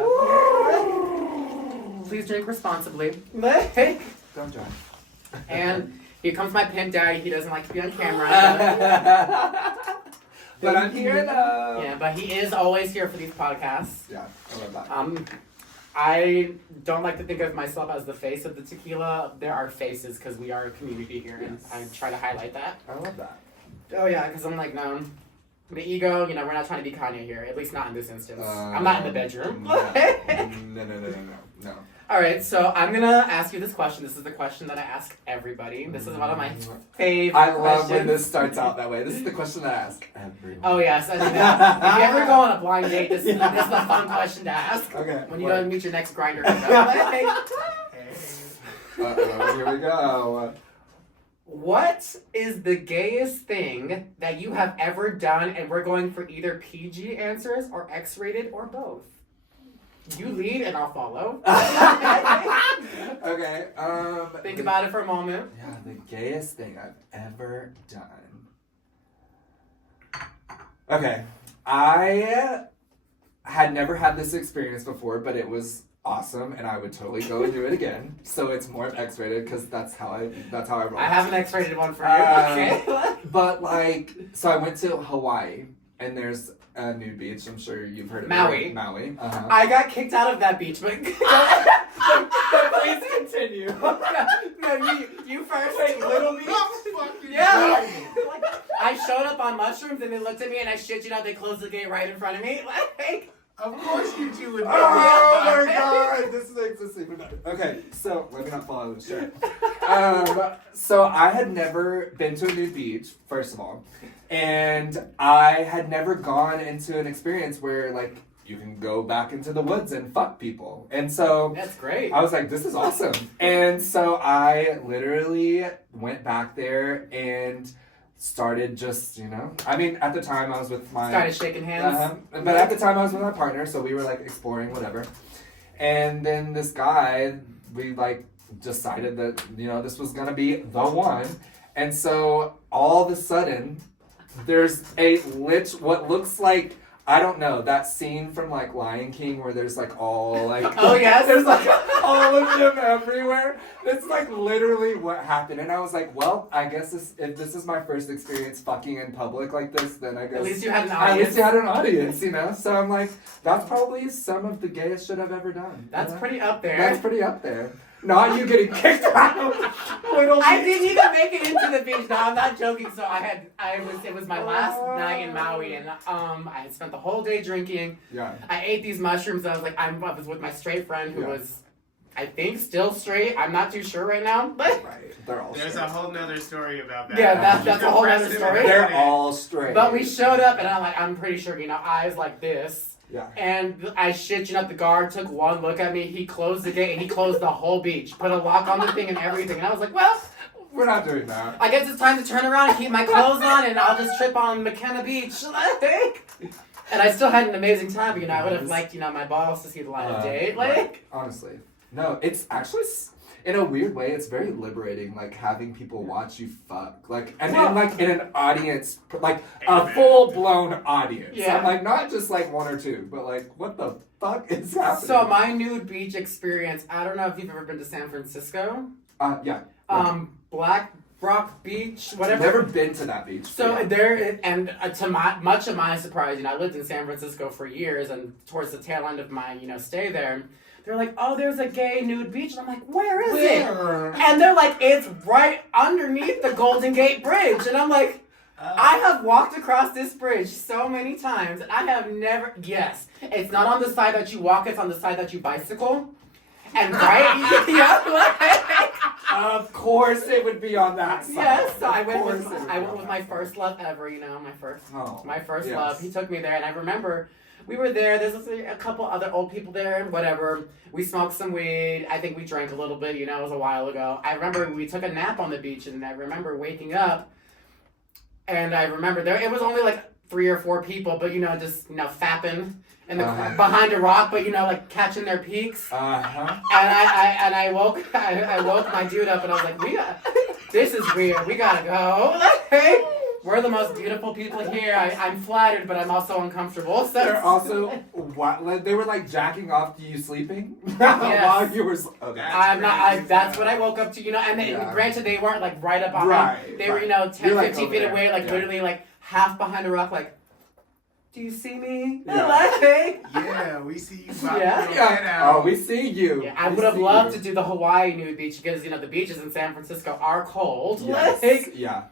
Please drink responsibly. Don't drive. And here comes my pimp daddy. He doesn't like to be on camera. But I'm here though. Yeah, but he is always here for these podcasts. Yeah, I love that. I don't like to think of myself as the face of the tequila. There are faces because we are a community here, and I try to highlight that. I love that. Oh yeah, because I'm like, no, the ego. We're not trying to be Kanye here. At least not in this instance. I'm not in the bedroom. No. All right, so I'm gonna ask you this question. This is the question that I ask everybody. This is one of my favorite I love questions. when this starts out that way. This is the question I ask everyone. Oh yes, I think that. If you ever go on a blind date, this is the fun question to ask. Okay. When you go and meet your next grinder. Here we go. What is the gayest thing that you have ever done? And we're going for either PG answers or X-rated or both. You lead and I'll follow. Okay. Think about it for a moment. Yeah, the gayest thing I've ever done. Okay. I had never had this experience before, but it was awesome, and I would totally go and do it again. So it's more X-rated because that's how I roll. I have an X-rated one for you. Okay. But so I went to Hawaii, and there's a new beach. I'm sure you've heard of Maui. it. Maui. I got kicked out of that beach, but please continue. No, you first. Wait, Little Beach? Yeah. I showed up on mushrooms, and they looked at me, and I shit you not, they closed the gate right in front of me. Of course you do. With Oh my god, this makes us even better. Okay, so let me not fall out of the shirt. So I had never been to a nude beach, first of all, and I had never gone into an experience where you can go back into the woods and fuck people. And so that's great. I was like, this is awesome. And so I literally went back there and started just, I mean, at the time I was with started shaking hands. But at the time I was with my partner, so we were exploring whatever. And then this guy, we decided that, this was gonna be the one. And so all of a sudden, there's what looks like, I don't know, that scene from like Lion King where there's like all like Oh yes, there's like all of them everywhere. It's like literally what happened. And I was like, well, I guess if this is my first experience fucking in public like this, then I guess at least you had an at audience. least you had an audience, you know? So I'm like, that's probably some of the gayest shit I've ever done. That's pretty up there. That's pretty up there. Not you getting kicked out. I didn't even make it into the beach. No, I'm not joking. So it was my last night in Maui, and I had spent the whole day drinking. Yeah. I ate these mushrooms. I was with my straight friend who Yeah. was, I think, still straight. I'm not too sure right now, but Right. They're all There's straight. a whole nother story about that. yeah, that's a whole other story. They're all straight. But we showed up, and I'm pretty sure, eyes like this. Yeah. And I shit you not, the guard took one look at me. He closed the gate and he closed the whole beach, put a lock on the thing and everything. And I was like, well, We're not doing that. I guess it's time to turn around and keep my clothes on, and I'll just trip on McKenna Beach. And I still had an amazing time. But, I would have liked, my boss to see the light of day. Right. Honestly, no. It's actually, in a weird way, it's very liberating. Like having people watch you fuck. Like and like in an audience, like a full blown audience. Yeah. I'm like not just like one or two, but like what the fuck is happening? So my nude beach experience. I don't know if you've ever been to San Francisco. Yeah. Black Rock Beach, whatever. Never been to that beach. So yeah. there, and to much of my surprise, I lived in San Francisco for years, and towards the tail end of my, stay there, they're like, oh, there's a gay nude beach, and I'm like, where is it? And they're like, it's right underneath the Golden Gate Bridge, and I'm like, I have walked across this bridge so many times, and I have never, yes, it's not on the side that you walk, it's on the side that you bicycle, and right, yeah, of course it would be on that side. yes, so I Of went course with it would I be went on with that my side. first love ever, my first yes. love. He took me there, and I remember we were there. There's a couple other old people there, and whatever. We smoked some weed. I think we drank a little bit. It was a while ago. I remember we took a nap on the beach, and I remember waking up, and I remember it was only like 3 or 4 people, but just fapping. And behind a rock, but like catching their peaks. Uh-huh. And I woke my dude up, and I was like, this is weird. We gotta go. We're the most beautiful people here. I'm flattered, but I'm also uncomfortable. So They're also what? They were like jacking off to you sleeping Yes. while you were. Okay. I'm not. That's what I woke up to. And they, granted, they weren't like right up on me. They were 10, 15 feet away, like literally like half behind a rock, like. Do you see me? Yeah, we see you. Oh, we see you. Yeah, I would have loved to do the Hawaii nude beach because the beaches in San Francisco are cold. Yes. Yeah.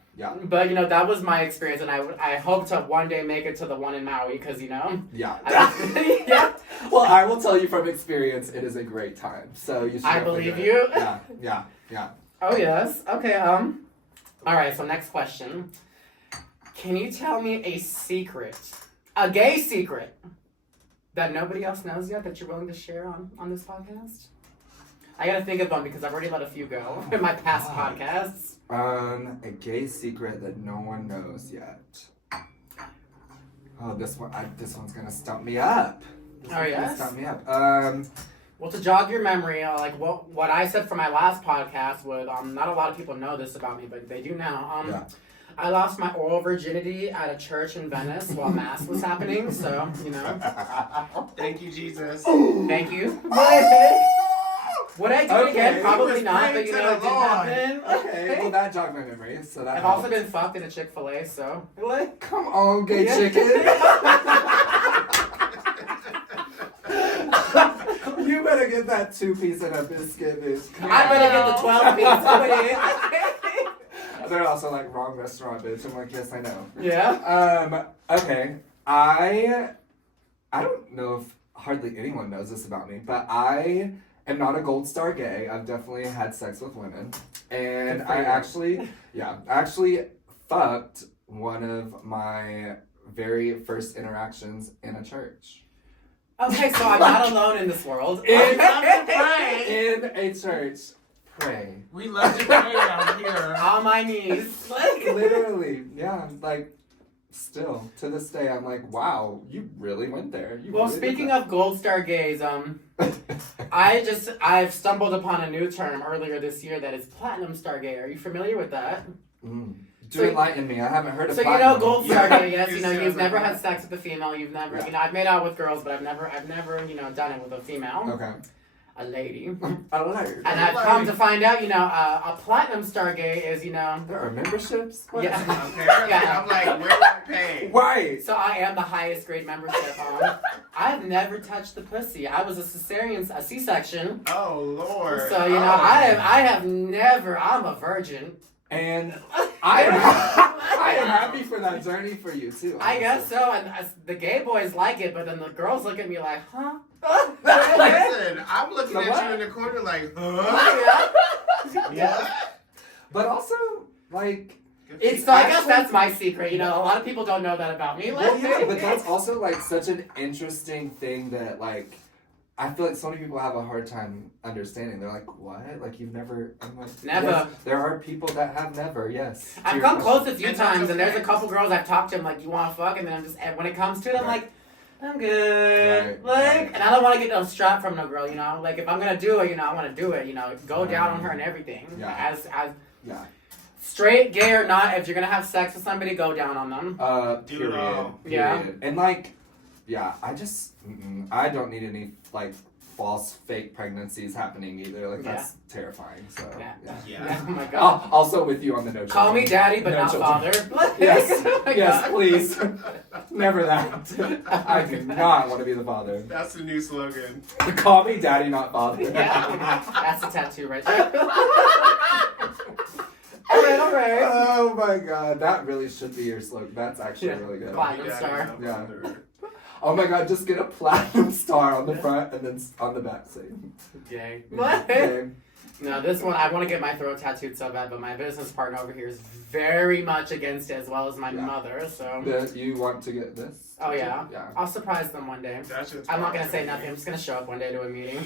But that was my experience, and I hope to one day make it to the one in Maui because Yeah. yeah. Well, I will tell you from experience, it is a great time. So you should. I believe you. Yeah. Oh yes. Okay. All right. So next question. Can you tell me a secret? A gay secret that nobody else knows yet that you're willing to share on this podcast? I gotta think of one because I've already let a few go in my past podcasts. A gay secret that no one knows yet. Oh, this one's gonna stump me up. Stump me up. Well, to jog your memory, like what I said for my last podcast was not a lot of people know this about me, but they do now. I lost my oral virginity at a church in Venice while Mass was happening, so, Thank you, Jesus. Thank you. Would I do it again? Probably not, but it did happen. Okay, well that jogged my memory, so that I've helped. also been fucked in a Chick-fil-A, so. Come on, gay chicken. You better get that 2-piece and a biscuit, bitch. I better get the 12-piece. They're also like, wrong restaurant, bitch. I'm like, yes, I know. Yeah. Okay. I don't know if hardly anyone knows this about me, but I am not a gold star gay. I've definitely had sex with women. And I actually fucked one of my very first interactions in a church. Okay, so I'm not alone in this world. In a church. Pray. We love to pray out here. On my knees. Literally, yeah. Like, still, to this day, I'm like, wow, you really went there. Well, speaking of gold star gays, I've stumbled upon a new term earlier this year that is platinum star gay. Are you familiar with that? Do enlighten me. I haven't heard of So platinum. gold star gay, yes, You you've said never that. had sex with a female, you've never, I've made out with girls, but I've never, done it with a female. Okay. A lady. I like it. And I've come to find out, a platinum star gay is, There are memberships? What? Yeah. Apparently, Yeah. I'm like, where do I pay? Right. So I am the highest grade membership. I've never touched the pussy. I was a C-section. Oh, Lord. So, Oh. I have never, I'm a virgin. And I am happy for that journey for you too. I guess so, and the gay boys like it, but then the girls look at me like, huh? Listen, I'm looking So at what? you in the corner like, huh? Yeah. But also, like, It's so I guess that's my secret. A lot of people don't know that about me. well, yeah, but that's also like such an interesting thing that like I feel like so many people have a hard time understanding. They're like, what? Like you've never? I'm like, Never. Yes, there are people that have never. Yes. To I've your come question. close a few And that's times, and there's a okay. couple girls I've talked to. I'm like, you want to fuck? And then and when it comes to it, I'm Right. like, I'm good. Right. And I don't want to get no strap from no girl. Like if I'm gonna do it, I want to do it. Go down on her and everything. Yeah. As Yeah. straight, gay or not, if you're gonna have sex with somebody, go down on them. Do it Period. all. Period. Yeah. And like, yeah, I don't need any like false fake pregnancies happening either. Like that's terrifying. So Yeah. Yeah. Oh my god. Also with you on the no children. Call me daddy, but No not children. father. Yes. Oh my Yes, God. please. Never that. I do not want to be the father. That's the new slogan. Call me daddy, not father. Yeah. That's a tattoo right there. all right. Oh my god, that really should be your slogan. That's actually Yeah. really good. Platinum Yeah, star. Yeah. Oh my god, just get a platinum star on the front and then on the back say. Gay. Okay. No, this one, I want to get my throat tattooed so bad, but my business partner over here is very much against it, as well as my Yeah. mother, so. You want to get this? Oh, yeah? Yeah. I'll surprise them one day. That's just I'm not going to say nothing. I'm just going to show up one day to a meeting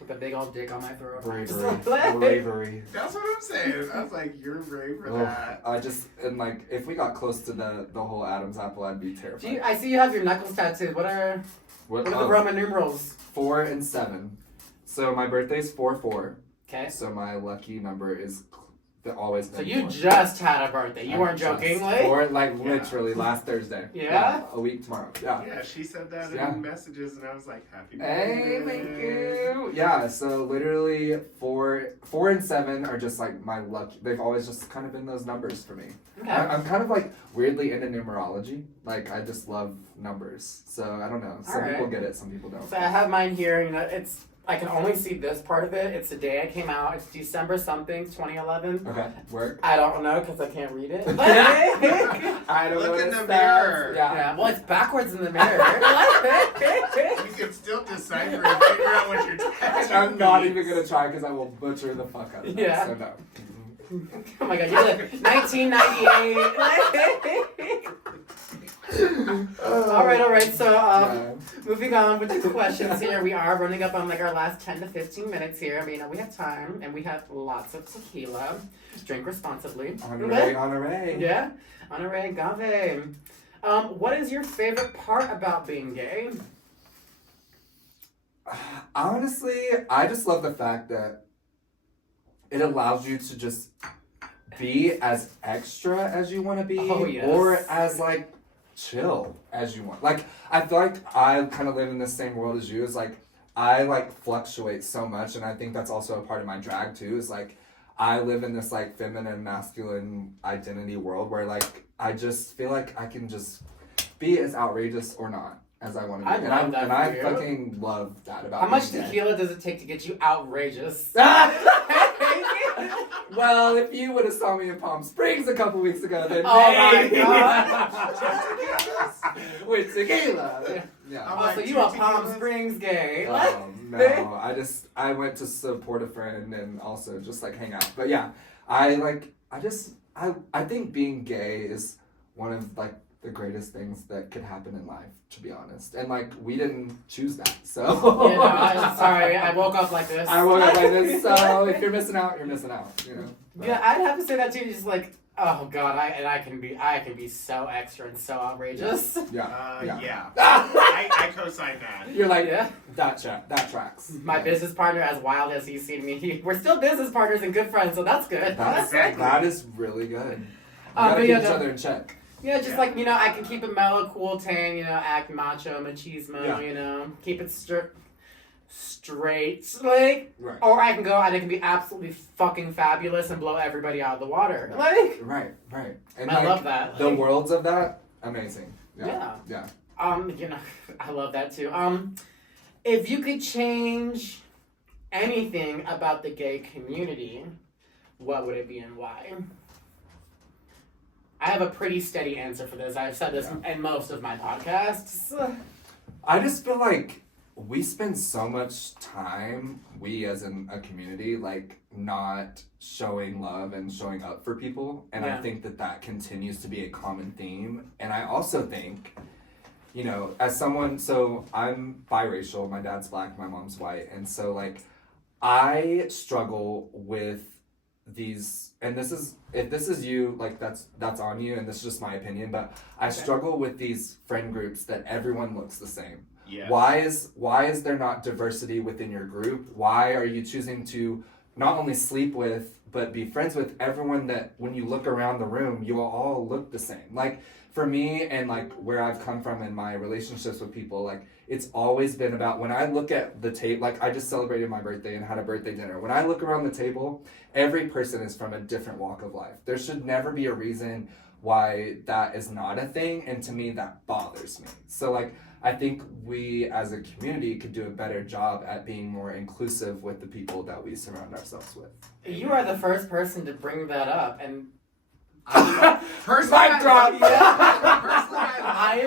with a big old dick on my throat. Bravery. Just Bravery. That's what I'm saying. I was like, you're brave for Oh, that. and like, if we got close to the whole Adam's apple, I'd be terrified. I see you have your knuckles tattooed. What are the Roman numerals? 4 and 7. So my birthday's 4/4. Okay. So my lucky number is always. So been you 4. just had a birthday. You weren't Just joking, Or like Yeah. literally last Thursday. Yeah? A week tomorrow. Yeah. Yeah, she said that Yeah. in messages, and I was like, happy Hey, birthday. thank you. Yeah, so literally 4 and 7 are just like my lucky. They've always just kind of been those numbers for me. Okay. I'm kind of like weirdly into numerology. Like I just love numbers. So I don't know. Some people Alright. get it, some people don't. So I have mine here. I can only see this part of it. It's the day I came out. It's December something, 2011. Okay, work. I don't know because I can't read it. I don't know Look what in it the says. mirror. Yeah. Yeah, well, it's backwards in the mirror. You can still decipher and figure out what you're tattooing. I'm not even gonna try because I will butcher the fuck out of that. Yeah. So no. Oh my god, you're like 1998. all right. So, Yeah. moving on with the questions here. We are running up on like our last 10 to 15 minutes here. I mean, we have time and we have lots of tequila. Drink responsibly. Honorè. Yeah. Honorè Agave. What is your favorite part about being gay? Honestly, I just love the fact that it allows you to just be as extra as you want to be, Oh, yes. or as like chill as you want. Like I feel like I kind of live in the same world as you. Is like I like fluctuate so much, and I think that's also a part of my drag too. Is like I live in this like feminine, masculine identity world where like I just feel like I can just be as outrageous or not as I want to be. I love that and for I you. fucking love that about How much being gay. tequila does it take to get you outrageous? Well, if you would have saw me in Palm Springs a couple weeks ago, then Oh my maybe. God. With tequila. Yeah. I'm Oh, like, so you 2 are Palm tequilas? Springs gay. No, I went to support a friend and also just like hang out. But yeah, I think being gay is one of like the greatest things that could happen in life, to be honest. And like we didn't choose that, so. You know, I'm sorry, I woke up like this. I woke up like this, so if you're missing out, you're missing out. You know. But- Yeah, I'd have to say that too. Just like Oh God, I can be so extra and so outrageous. Yeah. I co-sign that. You're like, Yeah. that tracks. My business partner, as wild as he's seen me, we're still business partners and good friends, so that's good. That is really good. You gotta But keep yeah, each other in check. Yeah, just like, I can keep it mellow, cool, tame, act macho, machismo, keep it straight, like, Right. or I can go and it can be absolutely fucking fabulous and blow everybody out of the water. Like, Right. And I love that. The worlds of that, amazing. Yeah. I love that too. If you could change anything about the gay community, what would it be and why? I have a pretty steady answer for this. I've said this in most of my podcasts. I just feel like we spend so much time, we as in a community, like not showing love and showing up for people. And I think that continues to be a common theme. And I also think, as someone, so I'm biracial, my dad's black, my mom's white. And so like, I struggle with these, and if this is you, like that's on you, and this is just my opinion, but I struggle with these friend groups that everyone looks the same. Yes. Why is there not diversity within your group? Why are you choosing to not only sleep with but be friends with everyone that when you look around the room you all look the same? Like for me and like where I've come from in my relationships with people, like it's always been about when I look at the table, like I just celebrated my birthday and had a birthday dinner. When I look around the table, every person is from a different walk of life. There should never be a reason why that is not a thing, and to me that bothers me. So like I think we as a community could do a better job at being more inclusive with the people that we surround ourselves with. You are the first person to bring that up, and personally, I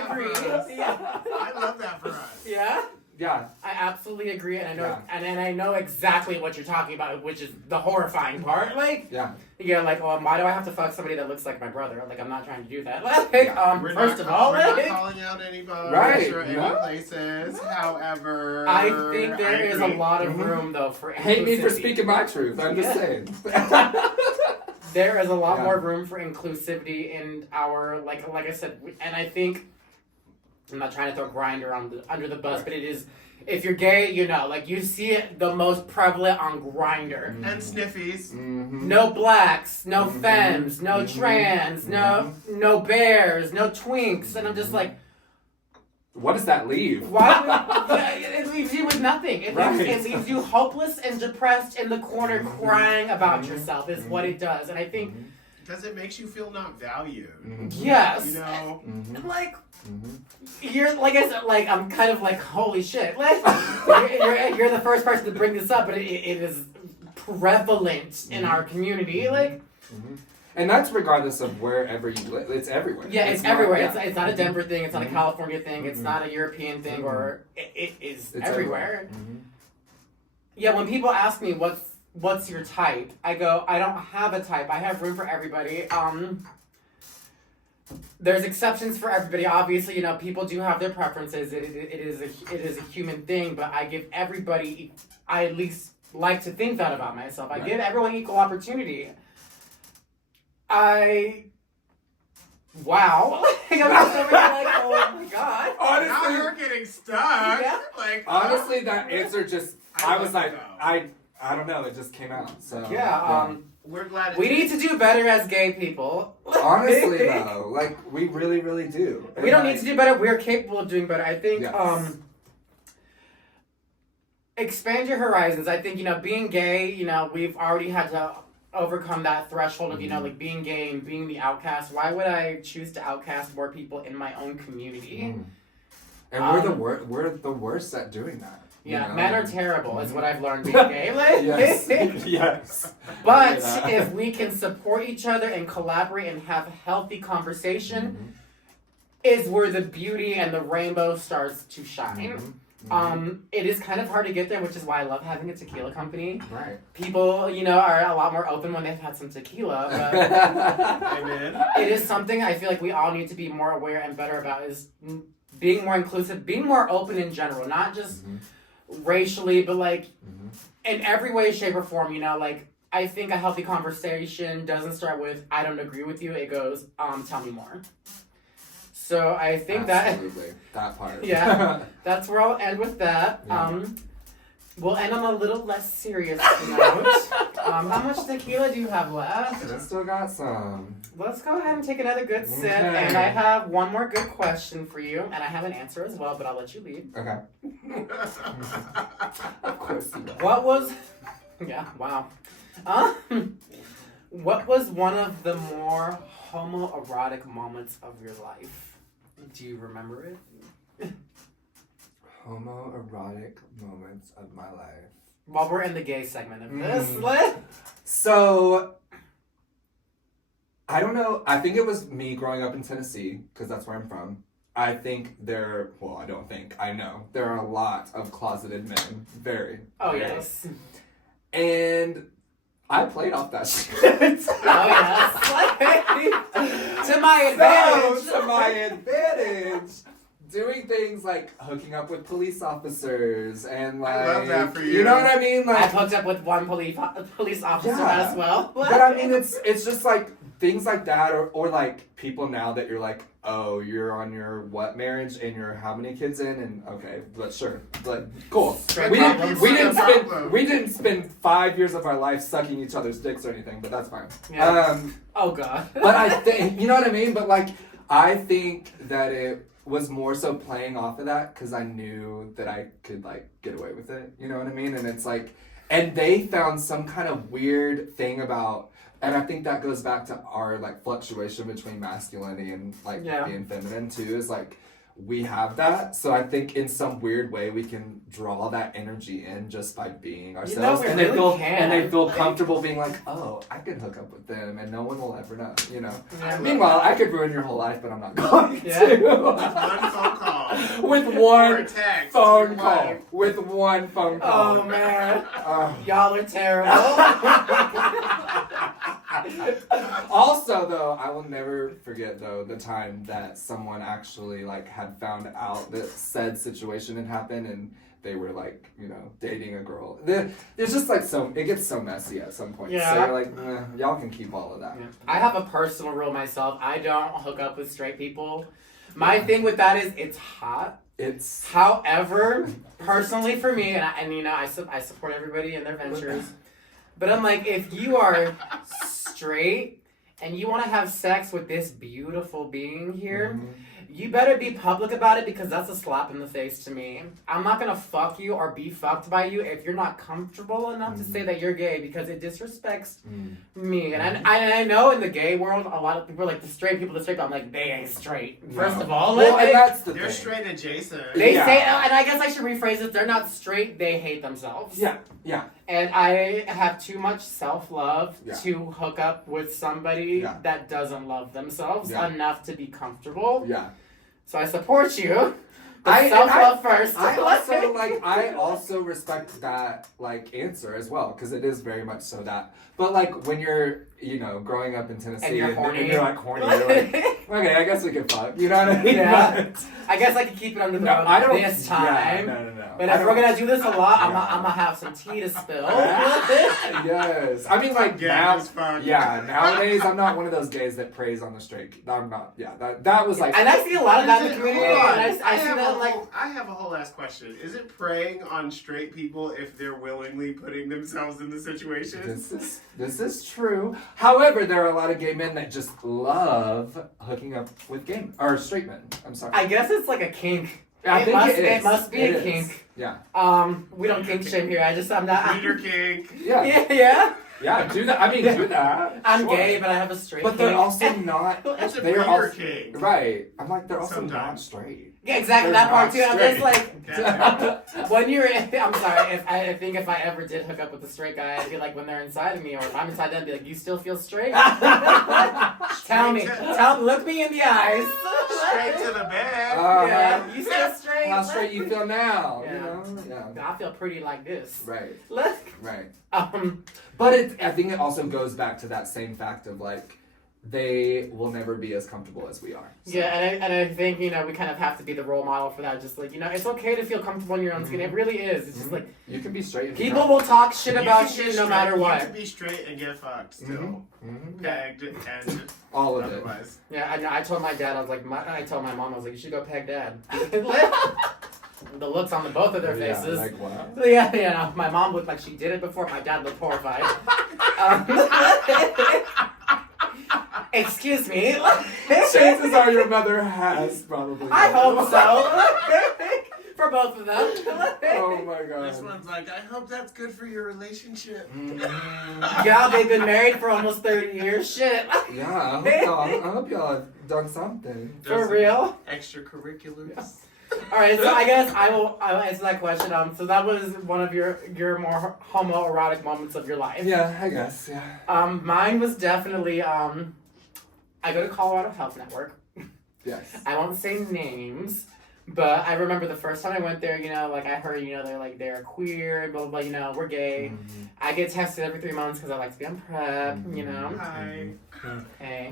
agree. I love that for us. Yeah? Yeah. I absolutely agree, and I know, and I know exactly what you're talking about, which is the horrifying part. Like, like, why do I have to fuck somebody that looks like my brother? Like, I'm not trying to do that. Like, first of all, we're not calling out anybody or any places. However, I think there is a lot of room though for hate me for speaking my truth. I'm just saying. There is a lot more room for inclusivity in our, like I said, and I think, I'm not trying to throw Grindr under the bus, but it is, if you're gay, like you see it the most prevalent on Grindr. And sniffies. Mm-hmm. No blacks, no femmes, no trans, no bears, no twinks, and I'm just like, what does that leave? Why? It leaves you with nothing. It leaves you hopeless and depressed in the corner, crying about yourself. Is what it does, and I think because it makes you feel not valued. Yes. Like you're like I said, like I'm kind of like holy shit. Like you're the first person to bring this up, but it is prevalent in our community. Like. And that's regardless of wherever you live. It's everywhere. Yeah, it's everywhere. It's not a Denver thing. It's not a California thing. It's not a European thing. Or it is everywhere. Yeah, when people ask me what's your type, I go, I don't have a type. I have room for everybody. There's exceptions for everybody. Obviously, people do have their preferences. It is a human thing. But I give everybody. I at least like to think that about myself. I give everyone equal opportunity. Wow. I'm just over here like, oh my god. Honestly, now you're getting stuck. Yeah. Like, honestly, that answer just, I was like, though. I don't know, it just came out. So we're glad we need to do better as gay people. Honestly though, like we really, really do. And we don't need to do better. We're capable of doing better. I think expand your horizons. I think, being gay, we've already had to overcome that threshold of, like being gay and being the outcast. Why would I choose to outcast more people in my own community? And we're the worst at doing that. Yeah, men are terrible is what I've learned being gay. Like, yes. But if we can support each other and collaborate and have healthy conversation, is where the beauty and the rainbow starts to shine. It is kind of hard to get there, which is why I love having a tequila company. Right. People, are a lot more open when they've had some tequila. But Amen. it is something I feel like we all need to be more aware and better about is being more inclusive, being more open in general, not just racially, but like in every way, shape, or form. Like I think a healthy conversation doesn't start with "I don't agree with you." It goes, "Tell me more." So I think Absolutely. That part. Yeah, that's where I'll end with that. Yeah. We'll end on a little less serious note. How much tequila do you have left? I still got some. Let's go ahead and take another good sip. Okay. And I have one more good question for you, and I have an answer as well, but I'll let you lead. Okay. Of course you will. What was? Yeah. Wow. What was one of the more homoerotic moments of your life? Do you remember it? Homoerotic moments of my life. Well, we're in the gay segment of this. So, I don't know. I think it was me growing up in Tennessee, because that's where I'm from. I know. There are a lot of closeted men. Very. Oh, very. yes. And I played off that shit. Oh, yes. To my advantage. So, to my advantage. Doing things like hooking up with police officers and like... I love that for you. You know what I mean? Like, I've hooked up with one police officer Yeah. as well. But I mean, it's just like things like that, or like people now that you're like, oh, you're on your what marriage and you're how many kids in, and okay, but sure, but cool. Straight We problems. didn't spend 5 years of our life sucking each other's dicks or anything, but that's fine. Yeah. Oh God. But I think you know what I mean. But like, I think that it was more so playing off of that because I knew that I could like get away with it. You know what I mean? And it's like, and they found some kind of weird thing about, and I think that goes back to our like fluctuation between masculinity and like being feminine too, is like we have that. So I think in some weird way we can draw that energy in just by being ourselves. we And really they feel comfortable being like, oh, I can hook up with them and no one will ever know, you know. Yeah. Meanwhile, I could ruin your whole life, but I'm not going Yeah. to. One phone call. With Or one a text. phone Your call. wife. With one phone call. Oh man. Oh. Y'all are terrible. Also, though, I will never forget though the time that someone actually like had found out that said situation had happened and they were like, you know, dating a girl. There's just like it gets so messy at some point. Yeah. So you're like, y'all can keep all of that. Yeah. I have a personal rule myself. I don't hook up with straight people. My thing with that is it's hot. However, personally for me, and you know, I support everybody in their ventures, but I'm like, if you are straight and you want to have sex with this beautiful being here, you better be public about it because that's a slap in the face to me. I'm not gonna fuck you or be fucked by you if you're not comfortable enough to say that you're gay because it disrespects me. And I know in the gay world, a lot of people are like, the straight people, I'm like, they ain't straight. First of all, well, and that's the They're thing. straight adjacent. they say, and I guess I should rephrase it, they're not straight, they hate themselves. Yeah. And I have too much self-love Yeah. to hook up with somebody that doesn't love themselves enough to be comfortable. Yeah. So I support you. But self-love first. I also respect that like answer as well because it is very much so that. But like when you're, you know, growing up in Tennessee And you're horny. and you're like horny, you're like, okay, I guess we can fuck. You know what I mean? Yeah. But, I guess I could keep it under the no, rug I don't. this time. Yeah, no. But if we're gonna do this a lot, I'm gonna have some tea to spill. Yes. I mean, like now. As fuck. Yeah. Nowadays, I'm not one of those gays that preys on the straight. I'm not. Yeah. That was like. And I see a lot of that in the Hold community. on. And I see that like. I have a whole ass question. Is it preying on straight people if they're willingly putting themselves in the situation? This is true. However, there are a lot of gay men that just love hooking up with straight men. I'm sorry. I guess it's like a kink. It must be a kink. Yeah. We don't kink shame here. I'm not. Peter kink. Yeah. Yeah. Yeah. Do that. I mean, do that. I'm Sure. gay, but I have a straight. But they're kink. also not. It's a They're breeder also kink. right. I'm like they're also not Sometimes. straight. Yeah, exactly They're that part not too. I'm just like. Okay. When you're, I'm sorry. I think if I ever did hook up with a straight guy, I'd be like, when they're inside of me, or if I'm inside them, I'd be like, you still feel straight? Tell me, look me in the eyes. Straight to the bed. Yeah, you still straight. How straight you feel now? Yeah. You know? Yeah. I feel pretty like this. Right. Look. Right. Um. But I think it also goes back to that same fact of like, they will never be as comfortable as we are. So. Yeah, and I think, we kind of have to be the role model for that. Just like, it's okay to feel comfortable in your own skin. It really is. It's just like, you can be straight. People will talk shit about you no matter what. You can be straight and get fucked still. Pegged and all of otherwise. it. Yeah, I told my dad, I told my mom, I was like, you should go peg dad. The looks on the both of their faces. Like what? Yeah, my mom looked like she did it before. My dad looked horrified. Excuse me. Chances are your mother has probably. I hope so. For both of them. Oh my god. This one's like, I hope that's good for your relationship. Yeah, they've been married for almost 30 years. Shit. Yeah, I hope y'all have done something. For real? Extracurriculars. Yeah. All right, so I guess I'll answer that question. So that was one of your more homoerotic moments of your life. Yeah, I guess. Yeah. Mine was definitely I go to Colorado Health Network. Yes. I won't say names, but I remember the first time I went there. I heard they're queer, blah blah blah. We're gay. Mm-hmm. I get tested every 3 months because I like to be on PrEP. Hi. Hey.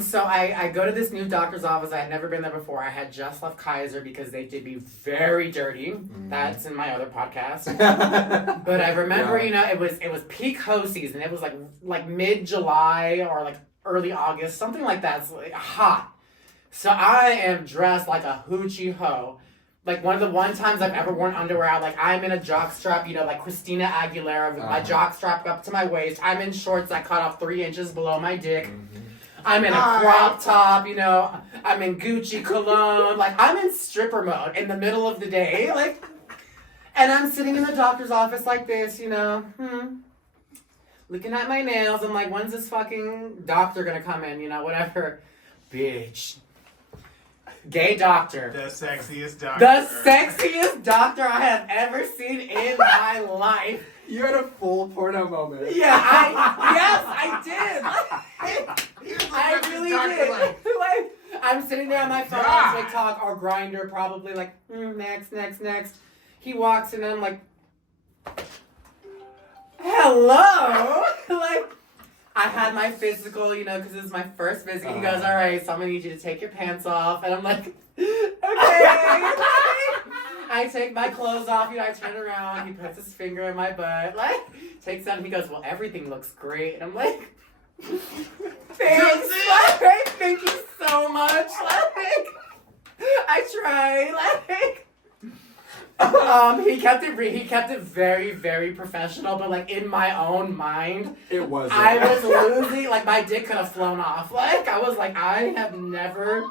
So I go to this new doctor's office. I had never been there before. I had just left Kaiser because they did me very dirty. That's in my other podcast. But I remember, it was peak hoe season. It was like mid-July or like early August, something like that. It's like hot. So I am dressed like a hoochie hoe. Like one of the one times I've ever worn underwear out, like I'm in a jock strap, like Christina Aguilera with my jock strap up to my waist. I'm in shorts that cut off 3 inches below my dick. I'm in a crop top, I'm in Gucci cologne. Like I'm in stripper mode in the middle of the day. And I'm sitting in the doctor's office like this, looking at my nails. I'm like, when's this fucking doctor gonna come in? Whatever. Bitch. Gay doctor. The sexiest doctor. The sexiest doctor I have ever seen in my life. You had a full porno moment. Yeah, I did. I really did. I'm sitting there on my phone on TikTok or Grindr, probably next. He walks in and I'm like, hello. I had my physical, because it was my first visit. He goes, all right, so I'm going to need you to take your pants off. And I'm like, okay. I take my clothes off, I turn around. He puts his finger in my butt, takes out, and he goes, well, everything looks great. And I'm like, thanks. Thank you so much. I tried. He kept it very, very professional, but in my own mind, it was. I was losing. My dick could have flown off. I was like, I have never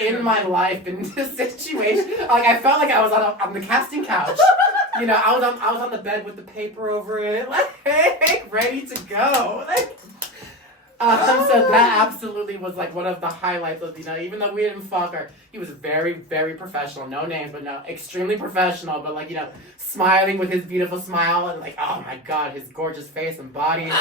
in my life been in this situation. I felt like I was on the casting couch. I was on the bed with the paper over it, ready to go. So that absolutely was one of the highlights of even though we didn't fuck her, he was very, very professional. No names, but extremely professional. But smiling with his beautiful smile and oh my god, his gorgeous face and body.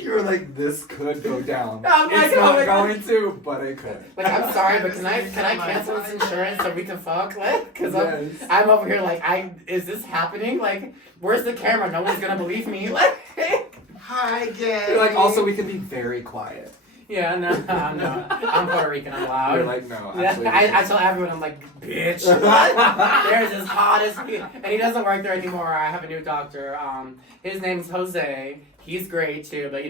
You were like, this could go down. It's not going to, but it could. I'm sorry, but can I cancel this insurance so we can fuck? Because I'm over here is this happening? Where's the camera? No one's gonna believe me. Hi, gay. You're also we can be very quiet. Yeah, no. I'm Puerto Rican, I'm loud. You're no, actually. I tell everyone, I'm like, bitch. There's his hottest. And he doesn't work there anymore. I have a new doctor. His name's Jose. He's great too, but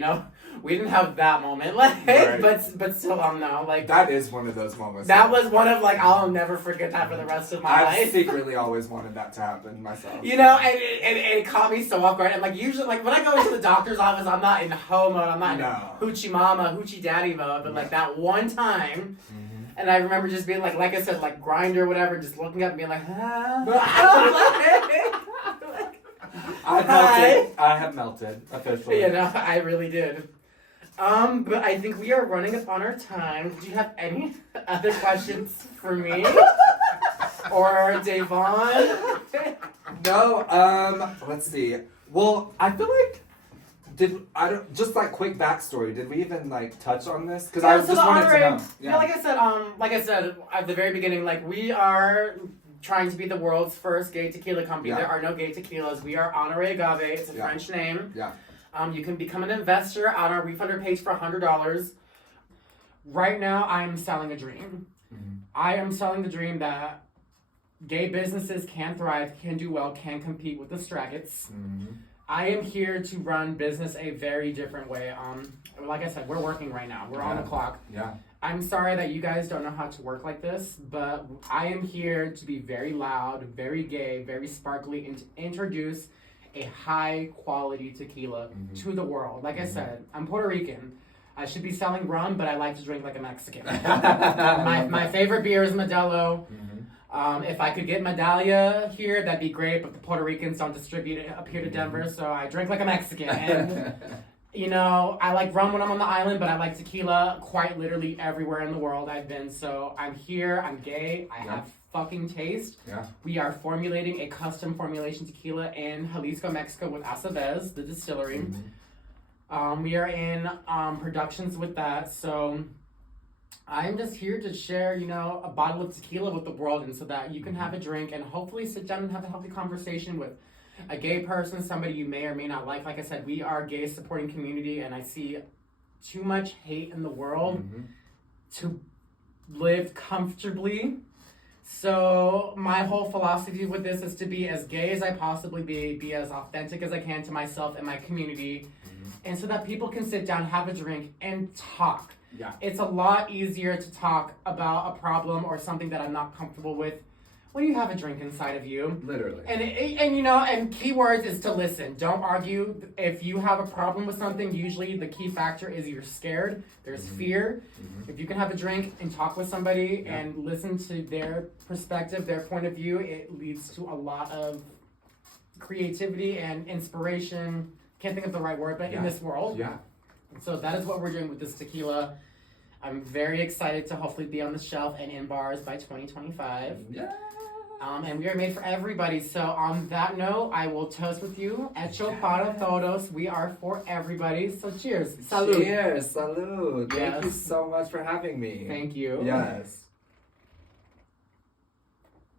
we didn't have that moment. Right. but still, no. That is one of those moments. That was one of I'll never forget that for the rest of my life. I secretly always wanted that to happen myself. And it caught me so off guard. And usually, when I go into the doctor's office, I'm not in hoe mode. I'm not in hoochie mama, hoochie daddy mode. But that one time, and I remember just being like I said, Grindr or whatever, just looking up and being like, I have melted officially. I really did. But I think we are running up on our time. Did you have any other questions for me? Or Devon? No, let's see. Well, I feel just quick backstory. Did we even touch on this? Because I just wanted to know. Yeah, like I said at the very beginning, we are trying to be the world's first gay tequila company. Yeah. There are no gay tequilas. We are Honorè Agave. It's a French name. Yeah. You can become an investor on our refunder page for $100. Right now, I'm selling a dream. Mm-hmm. I am selling the dream that gay businesses can thrive, can do well, can compete with the Straggots. Mm-hmm. I am here to run business a very different way. Like I said, we're working right now. We're on the clock. Yeah. I'm sorry that you guys don't know how to work like this, but I am here to be very loud, very gay, very sparkly, and to introduce a high quality tequila to the world. Like I said, I'm Puerto Rican. I should be selling rum, but I like to drink like a Mexican. my favorite beer is Modelo. If I could get Medallia here, that'd be great, but the Puerto Ricans don't distribute it up here to Denver, so I drink like a Mexican. And, you know, I like rum when I'm on the island, but I like tequila quite literally everywhere in the world I've been. So I'm here, I'm gay, I have fucking taste. Yeah. We are formulating a custom formulation tequila in Jalisco, Mexico with Acevez, the distillery. We are in productions with that, so I'm just here to share, you know, a bottle of tequila with the world, and so that you can have a drink and hopefully sit down and have a healthy conversation with a gay person, somebody you may or may not like. Like I said, we are a gay supporting community, and I see too much hate in the world to live comfortably. So my whole philosophy with this is to be as gay as I possibly be as authentic as I can to myself and my community, and so that people can sit down, have a drink, and talk. Yeah. It's a lot easier to talk about a problem or something that I'm not comfortable with when you have a drink inside of you. Literally. And you know, and keywords is to listen. Don't argue. If you have a problem with something, usually the key factor is you're scared. There's fear. If you can have a drink and talk with somebody and listen to their perspective, their point of view, it leads to a lot of creativity and inspiration. Can't think of the right word, but in this world. Yeah. So that is what we're doing with this tequila. I'm very excited to hopefully be on the shelf and in bars by 2025. Yeah. And we are made for everybody. So on that note, I will toast with you. Hecho para todos. We are for everybody. So cheers. Salud. Cheers. Salud. Thank you Yes. so much for having me. Thank you. Yes.